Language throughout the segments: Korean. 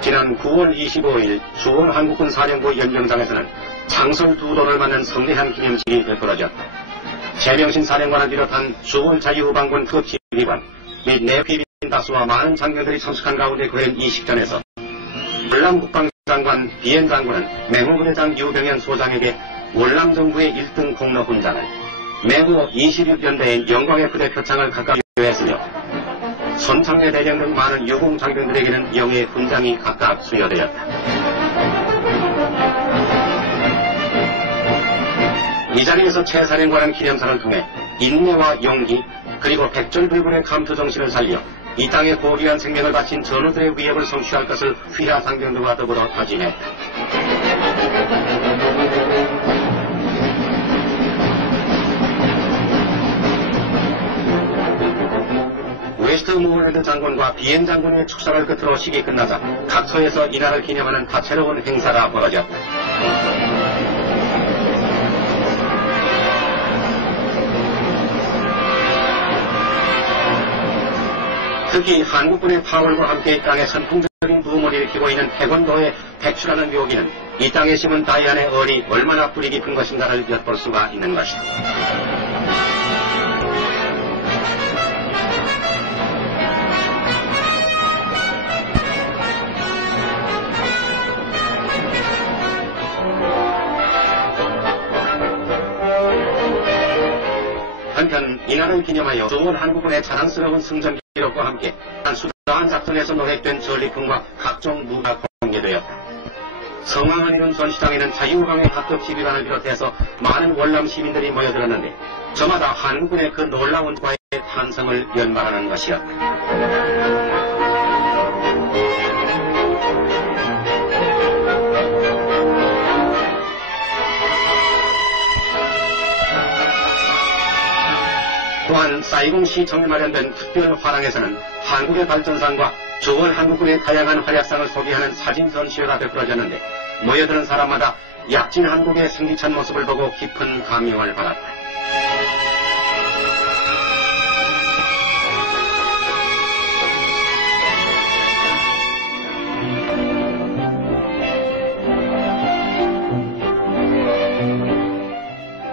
지난 9월 25일 주원한국군 사령부 연병장에서는 장설 2돈을 맞는 성대한 기념식이 베풀어졌다. 최명신 사령관을 비롯한 주원 자유후방군 급 지휘관 및 내피빈 다수와 많은 장병들이 참석한 가운데 그런 이 식전에서 월남 국방장관 비엔 장군은 맹호부대장 유병현 소장에게 월남 정부의 1등 공로 훈장을, 맹호 26연대의 영광의 부대 표창을 각각 수여했으며 손창래 대령 등 많은 유공 장병들에게는 영예 훈장이 각각 수여되었다. 이 자리에서 최 사령관은 기념사를 통해 인내와 용기 그리고 백절불굴의 감투 정신을 살려 이 땅에 고귀한 생명을 바친 전우들의 위협을 성취할 것을 휘하 상병들과 더불어 다짐했다. 웨스트 모블랜드 장군과 비엔 장군의 축사를 끝으로 식이 끝나자 각 소에서 이날을 기념하는 다채로운 행사가 벌어졌다. 특히 한국군의 파벌과 함께 이 땅에 선풍적인 부흥을 일으키고 있는 태권도의 백추라는 묘기는 이 땅에 심은 다이안의 얼이 얼마나 뿌리 깊은 것인가를 엿볼 수가 있는 것이다. 한편 이날을 기념하여 주원 한국군의 자랑스러운 승전 기록과 함께 수다한 작전에서 노획된 전리품과 각종 무가 공개되었다. 성황을 이룬 전시장에는 자유후방의 각급 지휘관을 비롯해서 많은 월남 시민들이 모여들었는데 저마다 한국군의 그 놀라운 과의 탄성을 연말하는 것이었다. 또한 사이공시 정일 마련된 특별 화랑에서는 한국의 발전상과 주원 한국군의 다양한 활약상을 소개하는 사진 전시회가 베풀어졌는데 모여드는 사람마다 약진 한국의 승기찬 모습을 보고 깊은 감명을 받았다.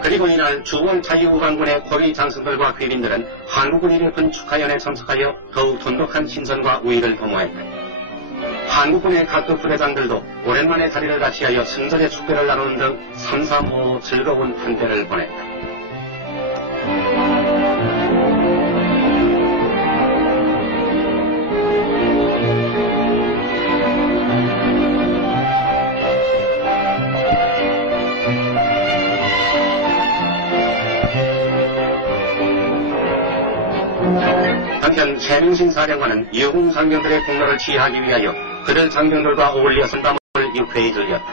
그리고 이날 주원 자유후방군의 고위 장성들과 귀빈들은 한국군 일회군 축하연에 참석하여 더욱 돈독한 친선과 우위를 도모했다. 한국군의 각급 부대장들도 오랜만에 자리를 같이하여 승전의 축배를 나누는 등 삼삼오오 즐거운 한때를 보냈다. 한편 최명신 사령관은 유공 장병들의 공로를 지휘하기 위하여 그들 장병들과 어울려 선담을 유쾌히 들렸다.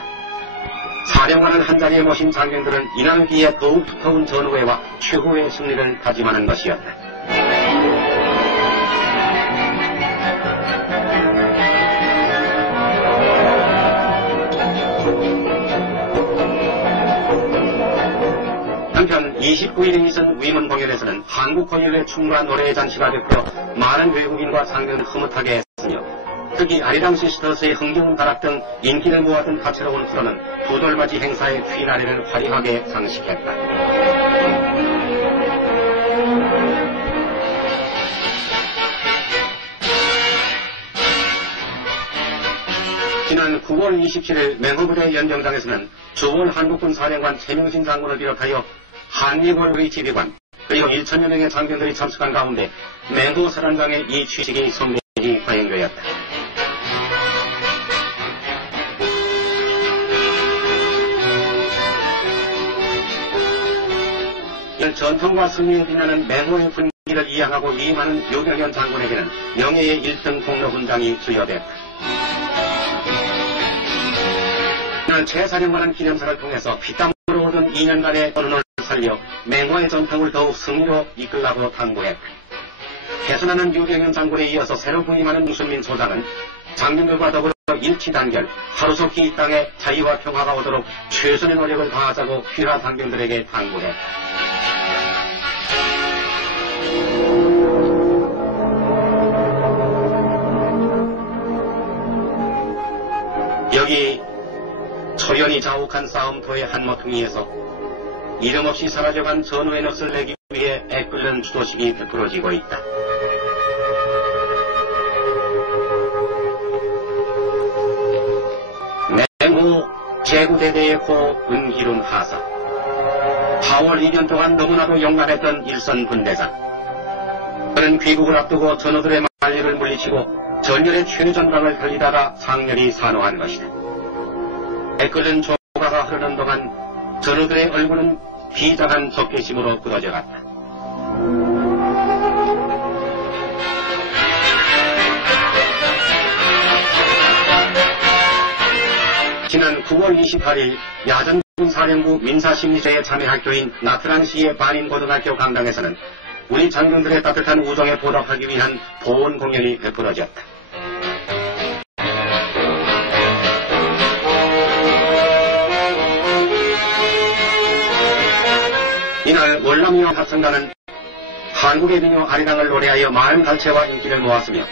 사령관을 한자리에 모신 장병들은 이날을 기해 더욱 두터운 전우회와 최후의 승리를 다짐하는 것이었다. 한편 29일에 있은 위문 공연에서는 한국 권율의 춤과 노래의 잔치가 되어 많은 외국인과 상대를 흐뭇하게 했으며 특히 아리랑 시스터스의 흥겨운 가락 등 인기를 모았던 다채로운 프로는 두돌맞이 행사의 휘날리를 화려하게 장식했다. 지난 9월 27일 맹호부대 연병장에서는 주원 한국군 사령관 최명신 장군을 비롯하여 한미골의 지휘관 그리고 1천여 명의 장병들이 참석한 가운데 맹호 사단장의 이 취식이 성대히 거행되었다. 전통과 승리에 빛나는 맹호의 분위기를 위치를 이양하고 위임하는 유병현 장군에게는 명예의 1등 공로훈장이 수여됐다. 이날 최사령관은 기념사를 통해서 피땀으로 얻은 2년간의 언론을 살려 맹화의 전통을 더욱 승리로 이끌라고 당부했다. 개선하는 유병현 장군에 이어서 새로 부임하는 유승민 소장은 장병들과 더불어 일치단결, 하루속히 이 땅에 자유와 평화가 오도록 최선의 노력을 다하자고 휘하 장병들에게 당부했다. 여기 초연히 자욱한 싸움터의 한 모퉁이에서 이름 없이 사라져간 전후의 넋을 내기 위해 애끓는 추도식이 베풀어지고 있다. 맹호 제구대대의 고 은기룬 하사, 4월 2년 동안 너무나도 용감했던 일선 분대장. 그는 귀국을 앞두고 전우들의 만리를 물리치고 전열의 최전방을 달리다가 상렬히 산호한 것이다. 애끓는 조가가 흐르는 동안 전우들의 얼굴은 비장한 적개심으로 굳어져 갔다. 지난 9월 28일 야전군 사령부 민사심리제의 자매학교인 나트랑시의 반인고등학교 강당에서는 우리 장병들의 따뜻한 우정에 보답하기 위한 보온 공연이 베풀어졌다. 이날 월남민요 합성단은 한국의 민요 아리랑을 노래하여 많은 갈채와 인기를 모았으며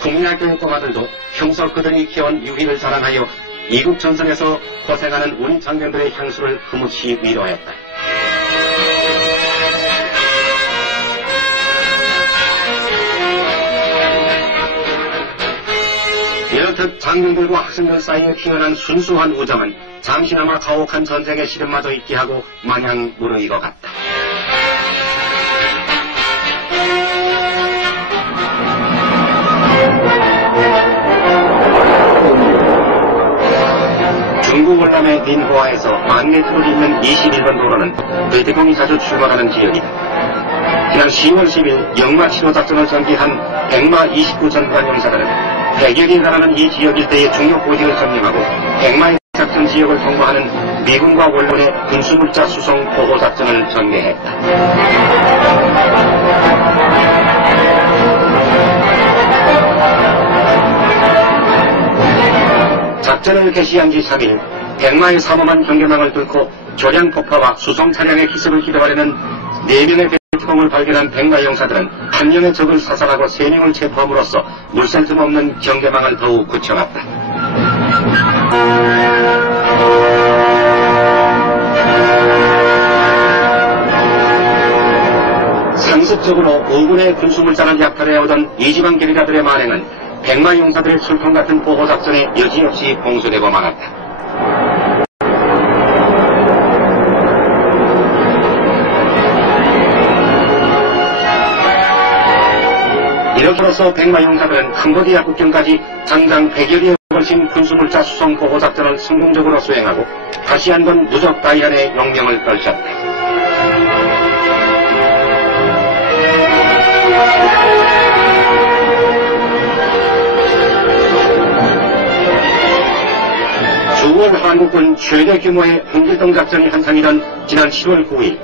국민학교의 꼬마들도 평소 그들이 키운 유희를 자랑하여 이국 전선에서 고생하는 우리 장병들의 향수를 흐뭇이 위로했다. 이렇듯 장병들과 학생들 사이에 피어난 순수한 우정은 잠시나마 가혹한 전쟁의 시름마저 잊게 하고 마냥 무르익어 갔다. 중국 월남의 닌호아에서 1000m를 잇는 21번 도로는 베트콩이 자주 출몰하는 지역이다. 지난 10월 10일 영마 치료 작전을 전개한 백마 29 전관 용사들은 100여개에 달하는 이 지역 일대의 중요 고지를 점령하고 백마의 작전 지역을 통과하는 미군과 원론의 군수물자 수송 보호 작전을 전개했다. 작전을 개시한 지 3일, 백마의 삼엄한 경계망을 뚫고 조량 폭파와 수송 차량의 기습을 기도하려는 4명의 베트콩을 발견한 백마 용사들은 1명의 적을 사살하고 3명을 체포함으로써 물샐 틈 없는 경계망을 더욱 굳혀갔다. 상습적으로 5군의 군수물자를 약탈해오던 이지방 게리라들의 만행은 백마 용사들의 술통 같은 보호작전에 여지없이 봉쇄되고 말았다. 이렇게로서 백마 용사들은 캄보디아 국경까지 장장 100여리에 걸친 군수물자 수송 보호작전을 성공적으로 수행하고 다시 한번 무적 다이안의 용명을 떨쳤다. 주월 한국군 최대 규모의 홍길동 작전이 한창이던 지난 7월 9일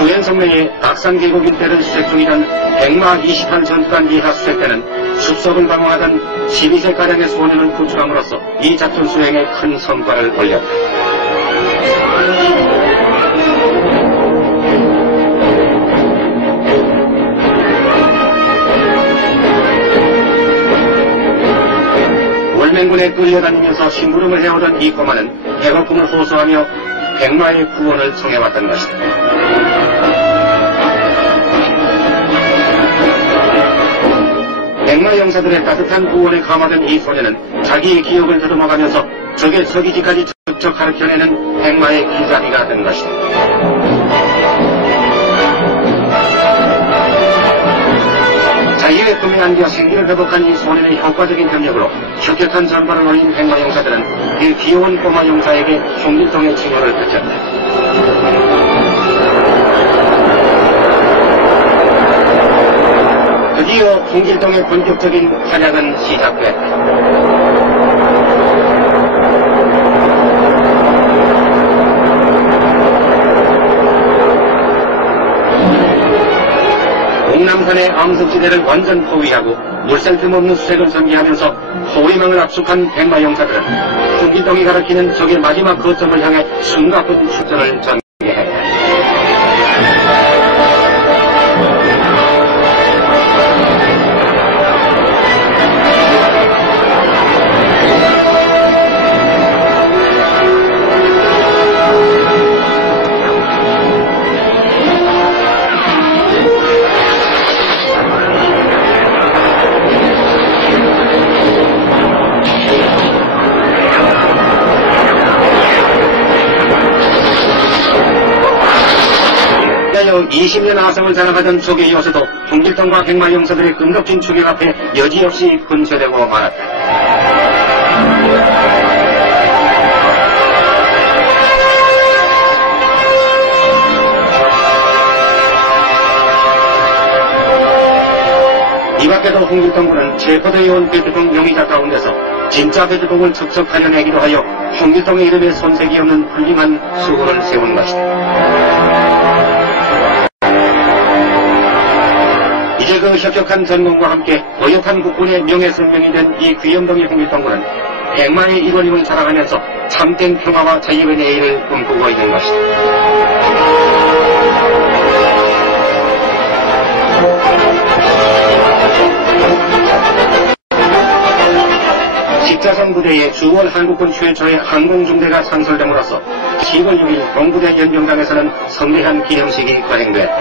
후엔성명의 낙산계곡 일대를 수색 중이던 백마 28 전투단 이하 수색대는 숲속을 방어하던 12세가량의 소년을 구출함으로써 이 작전 수행에 큰 성과를 올렸다. 월맹군에 끌려다니면서 심부름을 해오던 이 꼬마는 배고픔을 호소하며 백마의 구원을 청해왔던 것이다. 백마 용사들의 따뜻한 구원에 감화된 이 소녀는 자기의 기억을 더듬어가면서 적의 서기지까지 척척 가르쳐내는 백마의 기자비가 된 것이다. 자유의 꿈에 안겨 생기를 회복한 이 소년의 효과적인 협력으로 혁혁한 전발을 올린 백마 용사들은 그 귀여운 꼬마 용사에게 홍길동의 칭호를 바쳤다. 드디어 홍길동의 본격적인 활약은 시작됐다. 동남산의 암석지대를 완전 포위하고 물샐 틈 없는 수색을 전개하면서 포위망을 압축한 백마용사들은 홍길동이 가리키는 적의 마지막 거점을 향해 숨가쁜 출전을 전개했다. 무려 20년 아성을 자랑하던 적의 요새도 홍길동과 백마용사들의 끈덕진 추격 앞에 여지없이 근처되고 말았다. 이 밖에도 홍길동군은 체포되어 온 배트동 용의자 가운데서 진짜 배트동을 척척하려내기도 하여 홍길동의 이름에 손색이 없는 훌륭한 수호를 세운 것이다. 이제 그 혁혁한 전공과 함께 어엿한 국군의 명예선명이 된 이 귀염둥이 홍길동군은 백마의 일원임을 자랑하면서 참된 평화와 자유의 내일을 꿈꾸고 있는 것이다. 십자선 부대의 주월 한국군 최초의 항공중대가 창설됨으로써 10월 6일 동부대 연병장에서는 성대한 기념식이 거행됐다.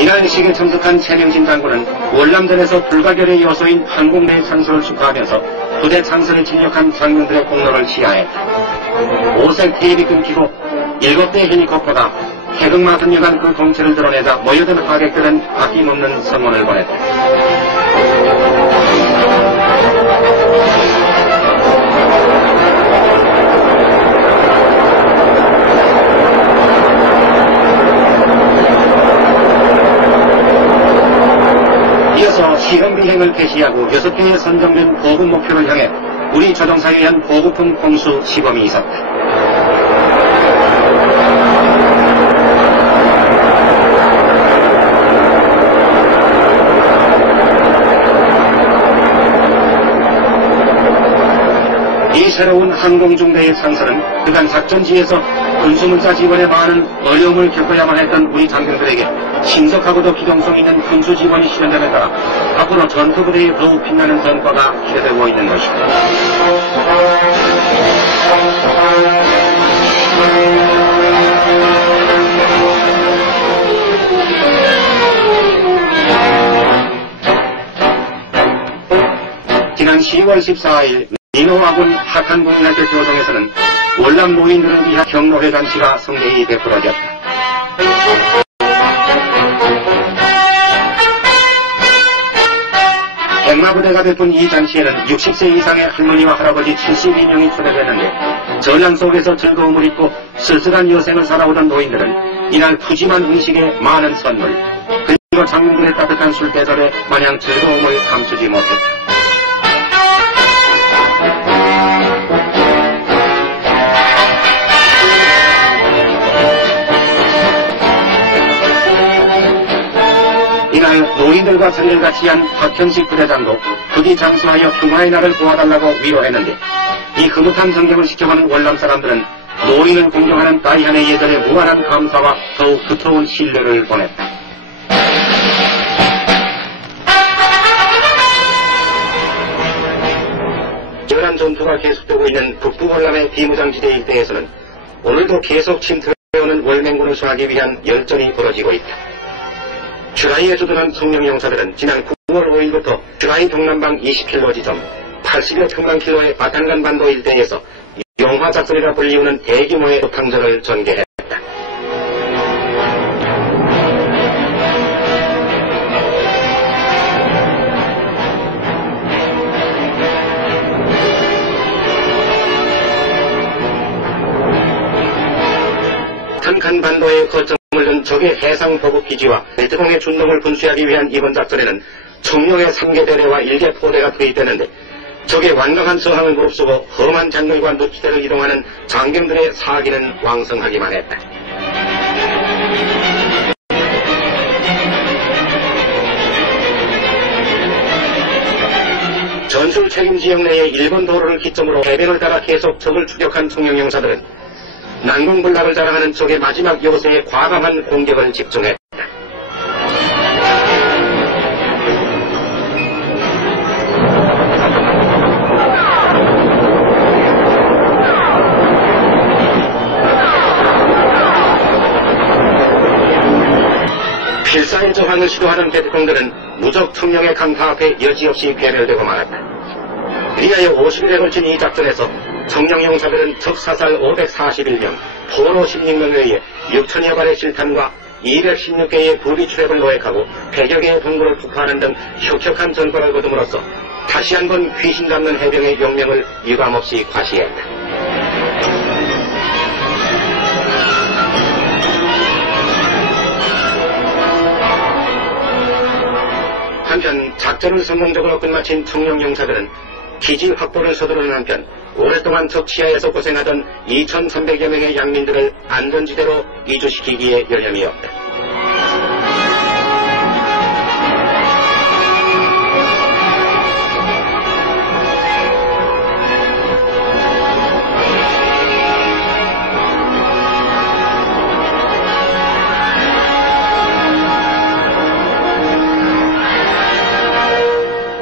이날 식에 참석한 최명신 장군은 월남전에서 불가결의 요소인 항공대 창설을 축하하면서 부대 창설에尽力한 장군들의 공로를 시하했다. 5색 테이프 끊기고 7대 헬리콥터가 태극마 등려간 그 공체를 드러내자 모여든 하객들은 아낌없는 성원을 보냈다. 이어서 시험비행을 개시하고 6개의 선정된 보급 목표를 향해 우리 조종사에 의한 보급품 공수 시범이 있었다. 이 새로운 항공중대의 창설은 그간 작전지에서 군수물자 지원에 많은 어려움을 겪어야만 했던 우리 장병들에게 신속하고도 기동성 있는 군수 지원이 실현됨에 따라 앞으로 전투부대의 더욱 빛나는 전과가 기대되고 있는 것입니다. 지난 10월 14일 민호아군 학한공인학교 교동에서는 월남 노인들을 위한 경로회 잔치가 성대히 베풀어졌다. 백마부대가 베푼 이 잔치에는 60세 이상의 할머니와 할아버지 72명이 초대됐는데 전랑 속에서 즐거움을 잊고 쓸쓸한 여생을 살아오던 노인들은 이날 푸짐한 음식에 많은 선물 그리고 장군들의 따뜻한 술대접에 마냥 즐거움을 감추지 못했다. 이날 노인들과 자리를 같이 한 박현식 부대장도 부디 장수하여 평화의 날을 보아달라고 위로했는데 이 흐뭇한 전경을 지켜보는 월남 사람들은 노인을 공경하는 따이한의 예절에 무한한 감사와 더욱 두터운 신뢰를 보냈다. 치열한 전투가 계속되고 있는 북부 월남의 비무장지대 일대에서는 오늘도 계속 침투해오는 월맹군을 수하기 위한 열전이 벌어지고 있다. 슈라이에 주둔한 성령용사들은 지난 9월 5일부터 슈라이 동남방 20킬로 지점 80여 평방킬로의 바탄간 반도 일대에서 용화작전이라 불리우는 대규모의 탕전을 전개했다. 난공호의 거점을 둔 적의 해상 보급 기지와 베트콩의 준동을 분수하기 위한 이번 작전에는 청룡의 3개 대대와 1개 포대가 투입되는데 적의 완강한 저항을 무릅쓰고 험한 작물과 누치대를 이동하는 장병들의 사기는 왕성하기만 했다. 전술 책임 지역 내의 일본 도로를 기점으로 해변을 따라 계속 적을 추격한 청룡용사들은 난공불락을 자랑하는 적의 마지막 요새에 과감한 공격을 집중했다. 필사의 저항을 시도하는 베트콩들은 무적 청룡의 강타 앞에 여지없이 괴멸되고 말았다. 이리하여 50일에 걸친 이 작전에서 청룡용사들은 적사살 541명, 포로 16명에 의해 6천여 발의 실탄과 216개의 부비 트랩을 노획하고 100여 개의 동굴을 폭파하는 등 혁혁한 전과를 거둠으로써 다시 한번 귀신 잡는 해병의 용명을 유감없이 과시했다. 한편 작전을 성공적으로 끝마친 청룡용사들은 기지 확보를 서두르는 한편 오랫동안 적 치하에서 고생하던 2,300여 명의 양민들을 안전지대로 이주시키기에 여념이 없다.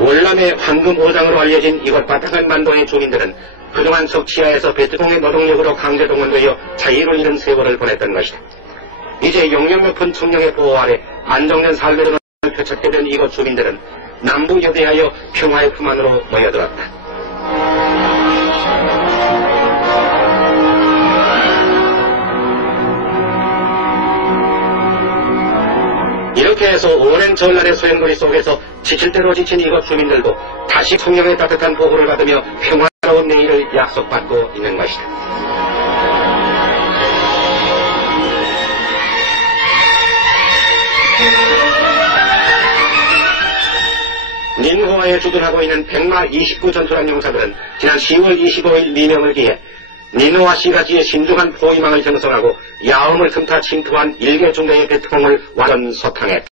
월남의 황금 5장으로 알려진 이곳 바타간 만도의 주민들은 그동안 석치하에서 베트콩의 노동력으로 강제 동원되어 자유를 잃은 세월을 보냈던 것이다. 이제 용력 높은 청룡의 보호 아래 안정된 삶을 표착게 된 이곳 주민들은 남부 여대하여 평화의 품 안으로 모여들었다. 이렇게 해서 오랜 전날의 소용돌이 속에서 지칠 대로 지친 이곳 주민들도 다시 청룡의 따뜻한 보호를 받으며 평화로운 내일을 약속받고 있는 것이다. 닌호에 주둔하고 있는 백마 29 전투란 용사들은 지난 10월 25일 미명을 기해 닌호와 시가지의 신중한 포위망을 형성하고 야음을 틈타 침투한 1개 중대의 베트콩을 완전 소탕했다.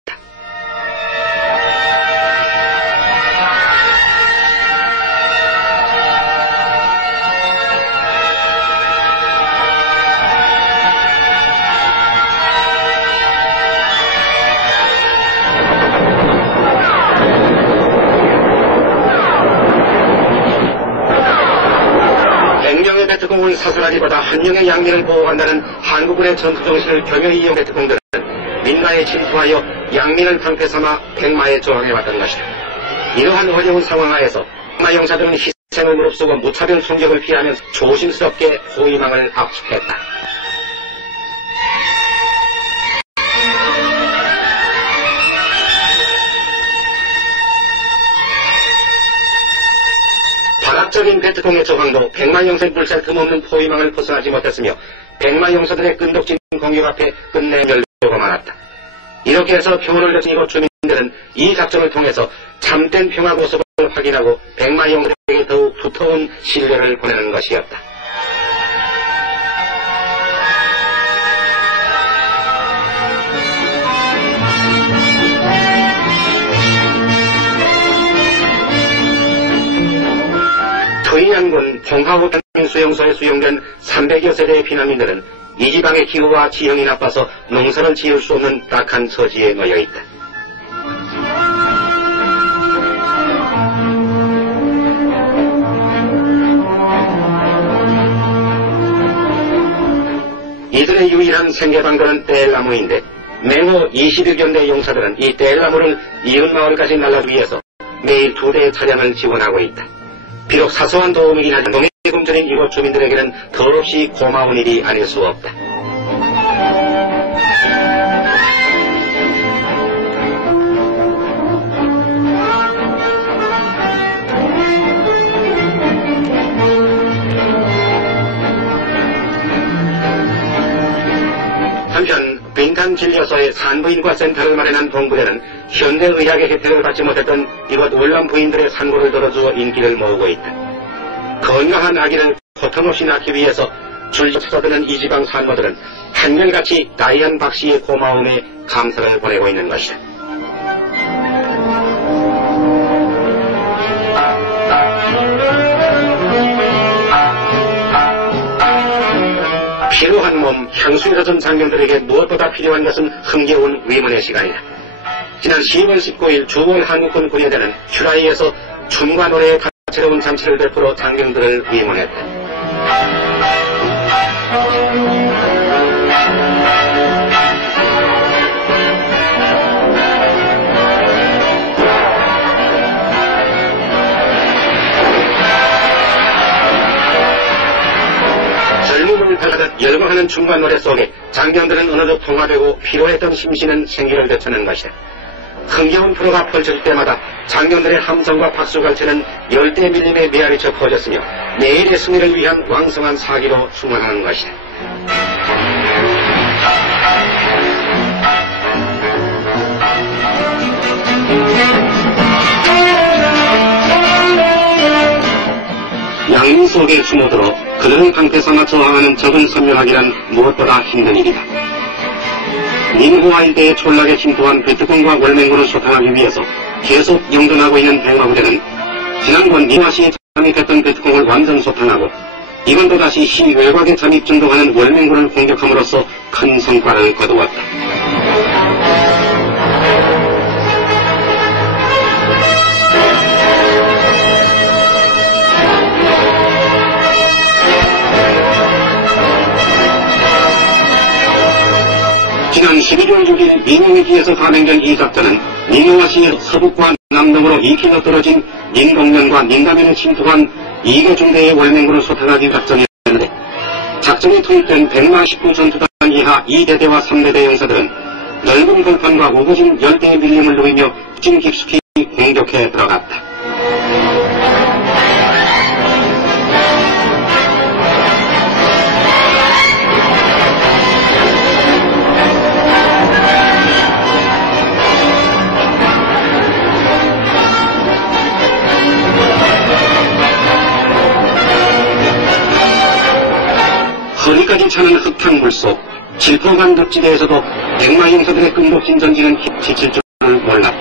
베트콩을 사살하기보다 한 명의 양민을 보호한다는 한국군의 전투정신을 겸허히 이용 베트콩들은 민가에 침투하여 양민을 방패 삼아 백마에 저항해왔던 것이다. 이러한 어려운 상황 하에서 백마 용사들은 희생을 무릅쓰고 무차별 총격을 피하면서 조심스럽게 포위망을 압축했다. 적인 베트콩의 저항도 백마용사의 불살 틈없는 포위망을 벗어나지 못했으며 백마용사들의 끈덕진 공격 앞에 끝내 멸되고 말았다. 이렇게 해서 평화를 내친 이곳 주민들은 이 작전을 통해서 참된 평화 모습을 확인하고 백마용사들에게 더욱 두터운 신뢰를 보내는 것이었다. 토이안군 홍하우 수용소에 수용된 300여 세대의 피난민들은 이 지방의 기후와 지형이 나빠서 농사를 지을 수 없는 딱한 처지에 놓여 있다. 이들의 유일한 생계방도는 떼엘나무인데 맹호 20여견대 용사들은 이 떼엘나무를 이웃마을까지 날라주기 위해서 매일 2대의 차량을 지원하고 있다. 비록 사소한 도움이긴 하지만 농의 굶주린 이곳 주민들에게는 더없이 고마운 일이 아닐 수 없다. 한편 진료소에 산부인과 센터를 마련한 동부대는 현대의학의 혜택을 받지 못했던 이곳 월남 부인들의 산고를 들어주어 인기를 모으고 있다. 건강한 아기를 고통없이 낳기 위해서 줄곧 서드는 이 지방 산모들은 한결같이 다이안 박씨의 고마움에 감사를 보내고 있는 것이다. 피로한 몸, 향수에 젖은 장병들에게 무엇보다 필요한 것은 흥겨운 위문의 시간이다. 지난 10월 19일 주월 한국군 군예대는 휴라이에서 춤과 노래의 다채로운 잔치를 베풀어 장병들을 위문했다. 젊음을 달라듯 열광하는 춤과 노래 속에 장병들은 어느덧 통화되고 피로했던 심신은 생기를 되찾는 것이다. 흥겨운 프로가 펼쳐질 때마다 장병들의 함성과 박수갈채는 열대 밀림의 메아리쳐 퍼졌으며 내일의 승리를 위한 왕성한 사기로 충만하는 것이다. 양림 속에 숨어들어 그들의 강태상에 저항하는 적은 선멸하기란 무엇보다 힘든 일이다. 민호와 일대의 촌락에 침투한 베트콩과 월맹군을 소탕하기 위해서 계속 영전하고 있는 백마부대는 지난번 민화시에 잠입했던 베트콩을 완전 소탕하고 이번 또다시 시 외곽에 잠입 준동하는 월맹군을 공격함으로써 큰 성과를 거두었다. 지난 11월 6일 민용위기에서 감행된 이 작전은 민용화시의 서북과 남동으로 2km 떨어진 닝동면과 닝가면에 침투한 2개 중대의 월맹군을 소탕하기 작전이었는데 작전이 투입된 100마 19전투단 이하 2대대와 3대대 용사들은 넓은 걸판과 우거진 열대의 밀림을 누비며 진 깊숙이 공격해 들어갔다. 허리까지 차는 흙탕물 속 질풍한 늪지대에서도 백마 용사들의 끈독진 전진은 지칠 줄을 몰랐다.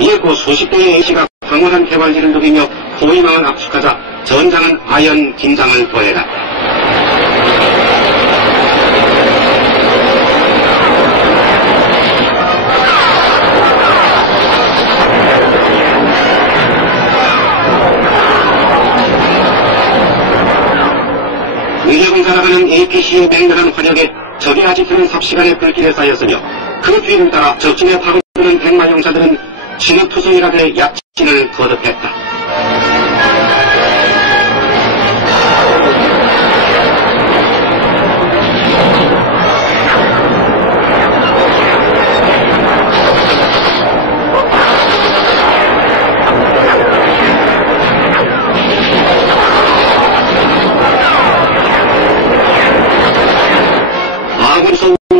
이에 고 수십 대의 A씨가 황홀한 개발지를 누비며 호위망을 압축하자 전장은 아연 긴장을 도해갔다. 의료군 살아가는 APC의 맹렬한 화력에 적이 아직도는 삽시간의 불길에 쌓였으며 그 뒤를 따라 적진에 파고드는 백마 용사들은 진흙투성이라들의 약진을 거듭했다.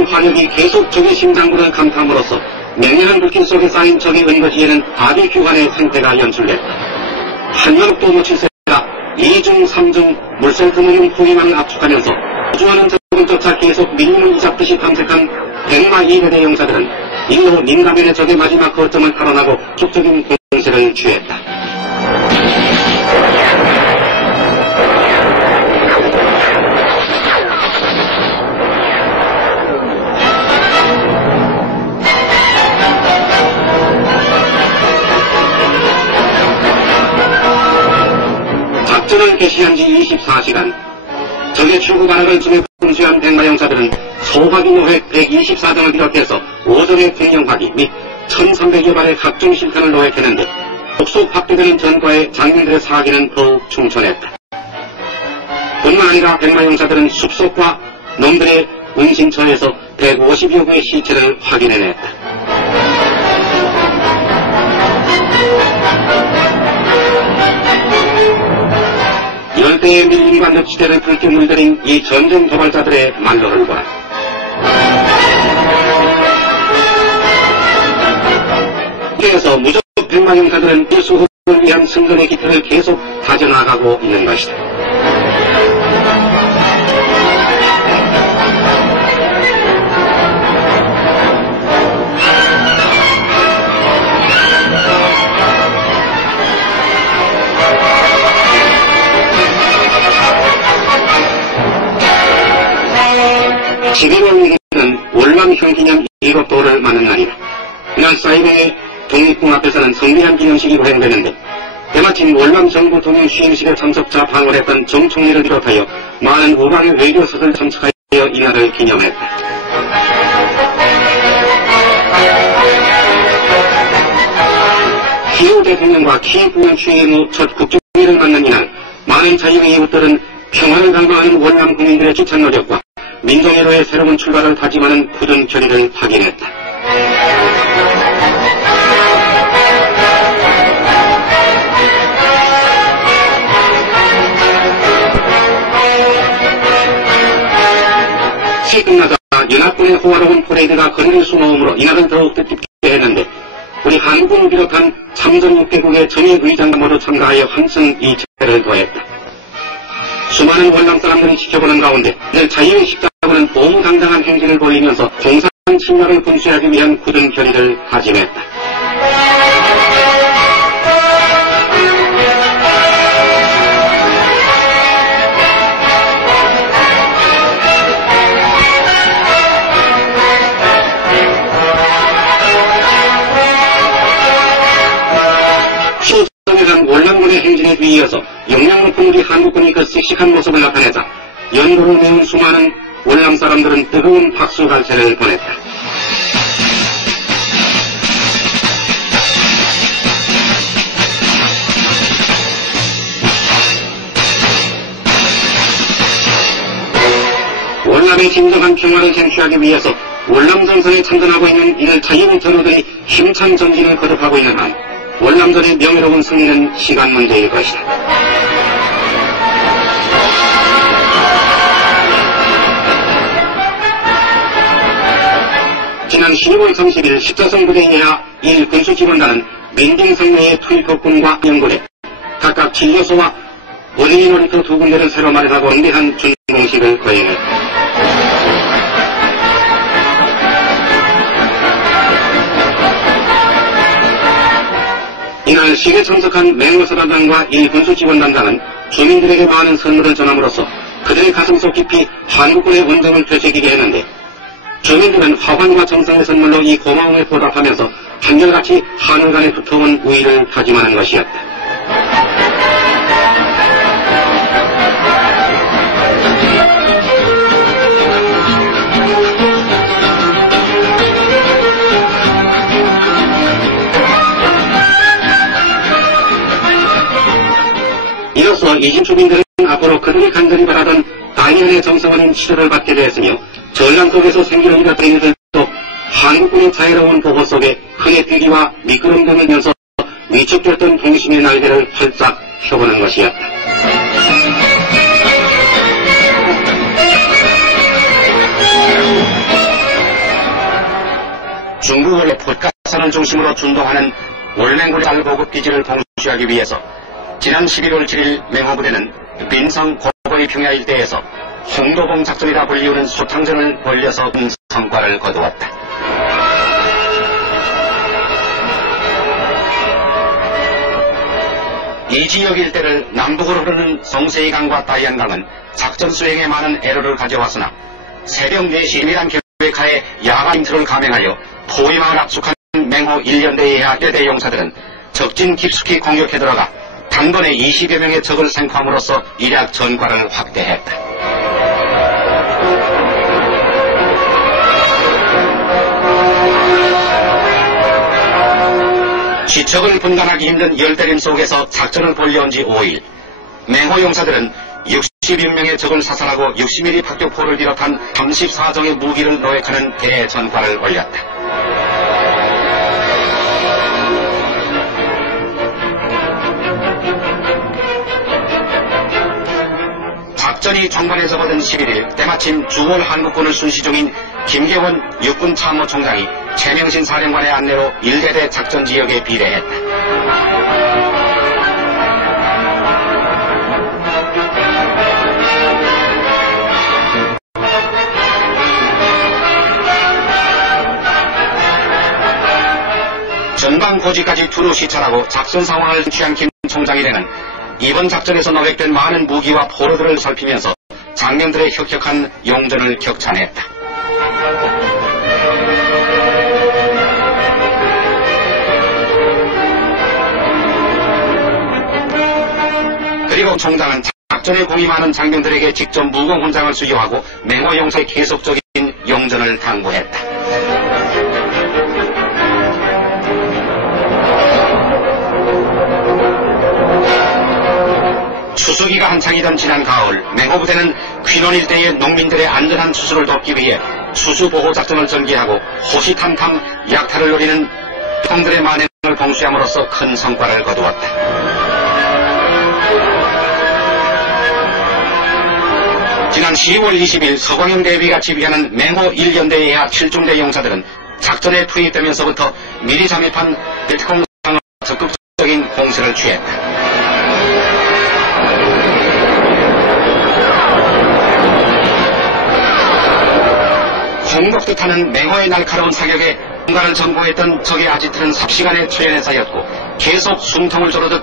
화력이 계속 적의 심장부를 강타함으로써 맹렬한 불길 속에 쌓인 적의 은거지에는 아비규환의 생태가 연출됐다. 한여름도 놓칠새라 2중 3중 물살 드물린 호위망을 압축하면서 우주하는 적을 쫓아 계속 밀림을 이잡듯이 탐색한 백마 2대대 용사들은 이로 닝가면의 적의 마지막 거점을 탈환하고 적적인 공세를 취했다. 작전을 개시한 지 24시간, 적의 출구 반응을 중에 분수한 백마 용사들은 소화기 노획 124등을 비롯해서 5종의 공룡화기 및 1300여 발의 각종 실탄을 노획했는데 속속 확대되는 전과에 장병들의 사기는 더욱 충천했다. 뿐만 아니라 백마 용사들은 숲속과 놈들의 운신처에서 150여 구의 시체를 확인해냈다. 열대의 밀림과 늪지대를 붉게 물들인 이 전쟁 도발자들의 말로를 보라. 이때에서 무적 백망용사들은 일수흡을 위한 승전의 기틀을 계속 다져나가고 있는 것이다. (11월 6일은) 월남형기념 7도를 맞는 날이다. 이날 사이공의 독립궁 앞에서는 성대한 기념식이 거행되는데 때마침 월남 정부 동행 취임식에 참석자 방문했던 정 총리를 비롯하여 많은 우방의 외교사들 참석하여 이날을 기념했다. 키우 대통령과 키ев 부원 취임 후 첫 국정회의를 맞는 이날 많은 자유의 이웃들은 평화를 갈망하는 월남 국민들의 지찬 노력과 민정회로의 새로운 출발을 다짐하는 굳은 결의를 확인했다. 시 끝나자 연합군의 호화로운 퍼레이드가 거리를 수놓음으로 이날은 더욱 뜻깊게 했는데 우리 한국을 비롯한 참전 6개국의 전임 의장과 모두 참가하여 함성 이체를 더했다. 수많은 월남 사람들이 지켜보는 가운데 늘 자유의 십자군은 보무당당한 행진을 보이면서 공산 침략을 분쇄하기 위한 굳은 결의를 다짐했다. 수정회장 월남군의 행진에 뒤이어서 역량 높은 우리 한국군이 그 씩씩한 모습을 나타내자 연도를 메운 수많은 월남 사람들은 뜨거운 박수 갈채를 보냈다. 월남의 진정한 평화를 쟁취하기 위해서 월남전선에 참전하고 있는 이들 자유의 전우들이 힘찬 전진을 거듭하고 있는 한 월남전의 명예로운 승리는 시간 문제일 것이다. 지난 12월 30일 십자성 부대 이하 1 군수지원단은 민딩성내의 투입국군과 연구대, 각각 진료소와 어린이 놀이터 2군데를 새로 마련하고 응대한 준공식을 거행했다. 이날 식에 참석한 맹호사단장과 이 군수지원단장은 주민들에게 많은 선물을 전함으로써 그들의 가슴속 깊이 한국군의 원정을 되새기게 했는데 주민들은 화관과 정성의 선물로 이 고마움에 보답하면서 한결같이 하늘 간의 두터운 우위를 다짐하는 것이었다. 이로써 이 집 주민들은 앞으로 그들이 간절히 바라던 다이언의 정성어린 치료를 받게 되었으며 전란 속에서 생기는 이들의 이들도 한국군의 자유로운 보호 속에 크게 뛰기와 미끄럼들면서 위축됐던 동심의 날개를 활짝 펴보는 것이었다. 중국의 풋가산을 중심으로 준동하는 월맹군의 달보급 기지를 통수하기 위해서 지난 11월 7일 맹호부대는 빈성 고거의 평야 일대에서 홍도봉 작전이라 불리우는 소탕전을 벌려서 성과를 거두었다. 이 지역 일대를 남북으로 흐르는 성세이강과 따이안강은 작전 수행에 많은 애로를 가져왔으나 새벽 4시 미란 계획하에 야간 인트를 감행하여 포위망을 압축한 맹호 1년대 이하 1대 용사들은 적진 깊숙이 공격해 들어가 단번에 20여 명의 적을 생포함으로써 일약 전과를 확대했다. 지척을 분간하기 힘든 열대림 속에서 작전을 벌려온 지 5일, 맹호 용사들은 66명의 적을 사살하고 60mm 박격포를 비롯한 34정의 무기를 노획하는 대전과를 올렸다. 작전이 작전이 종반에 접어든 11일 때마침 주월 한국군을 순시 중인 김계원 육군 참모총장이 최명신 사령관의 안내로 일대대 작전 지역에 비례했다. 전방 고지까지 두루 시찰하고 작전 상황을 취한 김 총장이래는 이번 작전에서 노획된 많은 무기와 포로들을 살피면서 장병들의 혁혁한 용전을 격찬했다. 그리고 총장은 작전에 공이 많은 장병들에게 직접 무공 훈장을 수여하고 맹호 용사의 계속적인 용전을 당부했다. 추수기가 한창이던 지난 가을, 맹호부대는 귀농 일대의 농민들의 안전한 추수를 돕기 위해 추수보호작전을 전개하고 호시탐탐 약탈을 노리는 병들의 만행을 봉쇄함으로써 큰 성과를 거두었다. 지난 10월 20일 서광영 대위가 지휘하는 맹호 1연대 예하 7중대 용사들은 작전에 투입되면서부터 미리 잠입한 베트콩 상을 적극적인 공세를 취했다. 홍독듯 하는 맹호의 날카로운 사격에 공간을 전보했던 적의 아지트는 삽시간에 초연에 쌓였고 계속 숨통을 조르듯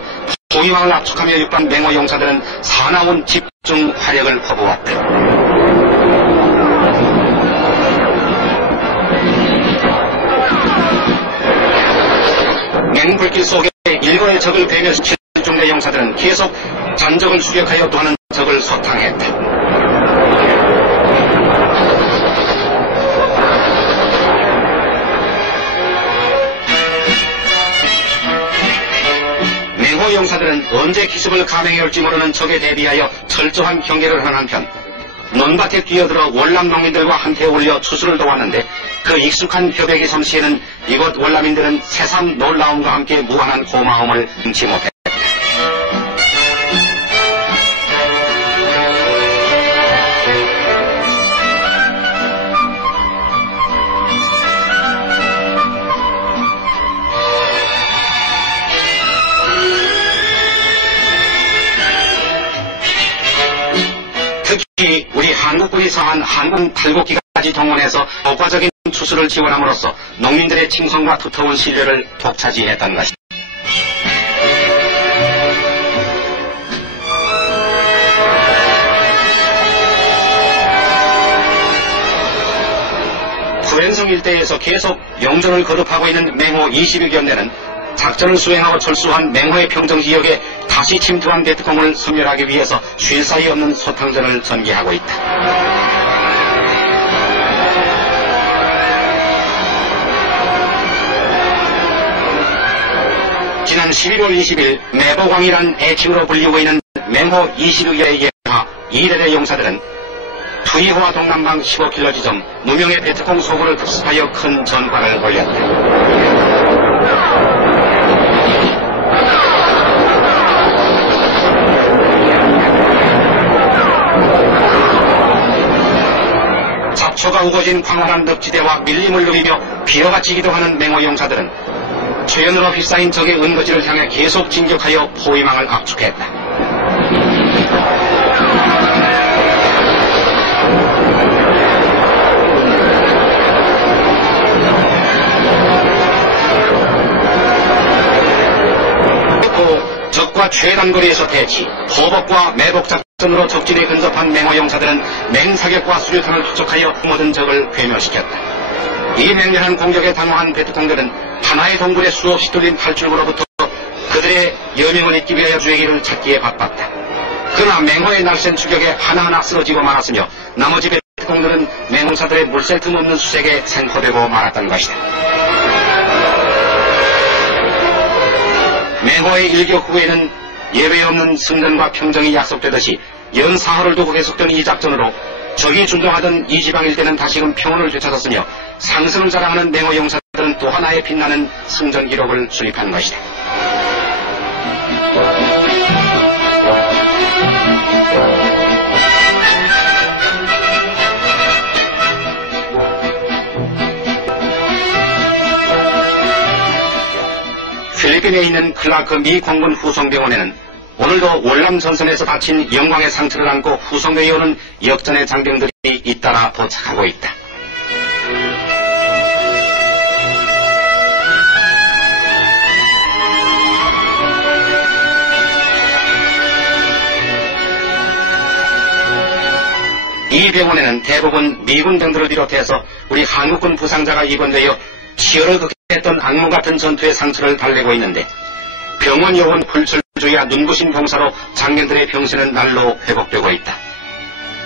포위망을 압축하며 육반 맹호 용사들은 사나운 집중 화력을 퍼부었다. 맹불길 속에 일거의 적을 배면시킨 중대 용사들은 계속 잔적을 추격하여 또 하는 적을 소탕했다. 맹호 용사들은 언제 기습을 감행해올지 모르는 적에 대비하여 철저한 경계를 한 한편 논밭에 뛰어들어 월남 농민들과 함께 올려 추수를 도왔는데 그 익숙한 협약의 솜씨에는 이곳 월남인들은 새삼 놀라움과 함께 무한한 고마움을 금치 못했다. 특히 우리 한국군이 상한 한국 탈곡기까지 동원해서 효과적인 추수를 지원함으로써 농민들의 칭송과 두터운 신뢰를 독차지했던 것이다. 구행성 일대에서 계속 용전을 거듭하고 있는 맹호 21연대는 작전을 수행하고 철수한 맹호의 평정지역에 다시 침투한 베트콩을 섬멸하기 위해서 쉴 사이 없는 소탕전을 전개하고 있다. 지난 11월 20일 매보광이란 애칭으로 불리고 있는 맹호 26여의 예하 2대대 용사들은 투이호와 동남방 15km 지점 무명의 베트콩 소굴을 급습하여 큰 전과를 올렸다. 잡초가 우거진 광활한 늪지대와 밀림을 누비며 피어받치기도 하는 맹호 용사들은 최연으로 휩싸인 적의 은거지를 향해 계속 진격하여 포위망을 압축했다. 그리고 적과 최단거리에서 대치, 포복과 매복 작전으로 적진에 근접한 맹호 용사들은 맹사격과 수류탄을 투척하여 모든 적을 괴멸시켰다. 이 맹렬한 공격에 당황한 베트콩들은 하나의 동굴에 수없이 뚫린 탈출구로부터 그들의 여명을 잇기 위하여 주의기를 찾기에 바빴다. 그러나 맹호의 날쌘 추격에 하나하나 쓰러지고 말았으며 나머지 베트콩들은 맹호사들의 물새 틈 없는 수색에 생포되고 말았던 것이다. 맹호의 일격 후에는 예외 없는 승전과 평정이 약속되듯이 연 사흘을 두고 계속된 이 작전으로 적이 준동하던 이 지방 일대는 다시금 평온을 되찾았으며 상승을 자랑하는 맹호 용사들은 또 하나의 빛나는 승전 기록을 수립한 것이다. 필리핀에 있는 클라크 미 공군 후송병원에는 오늘도 월남 전선에서 다친 영광의 상처를 안고 후송되어 오는 역전의 장병들이 잇따라 도착하고 있다. 이 병원에는 대부분 미군병들을 비롯해서 우리 한국군 부상자가 입원되어 치열을 극했던 악몽 같은 전투의 상처를 달래고 있는데, 병원 요원 불철주야 눈부신 봉사로 장병들의 병신은 날로 회복되고 있다.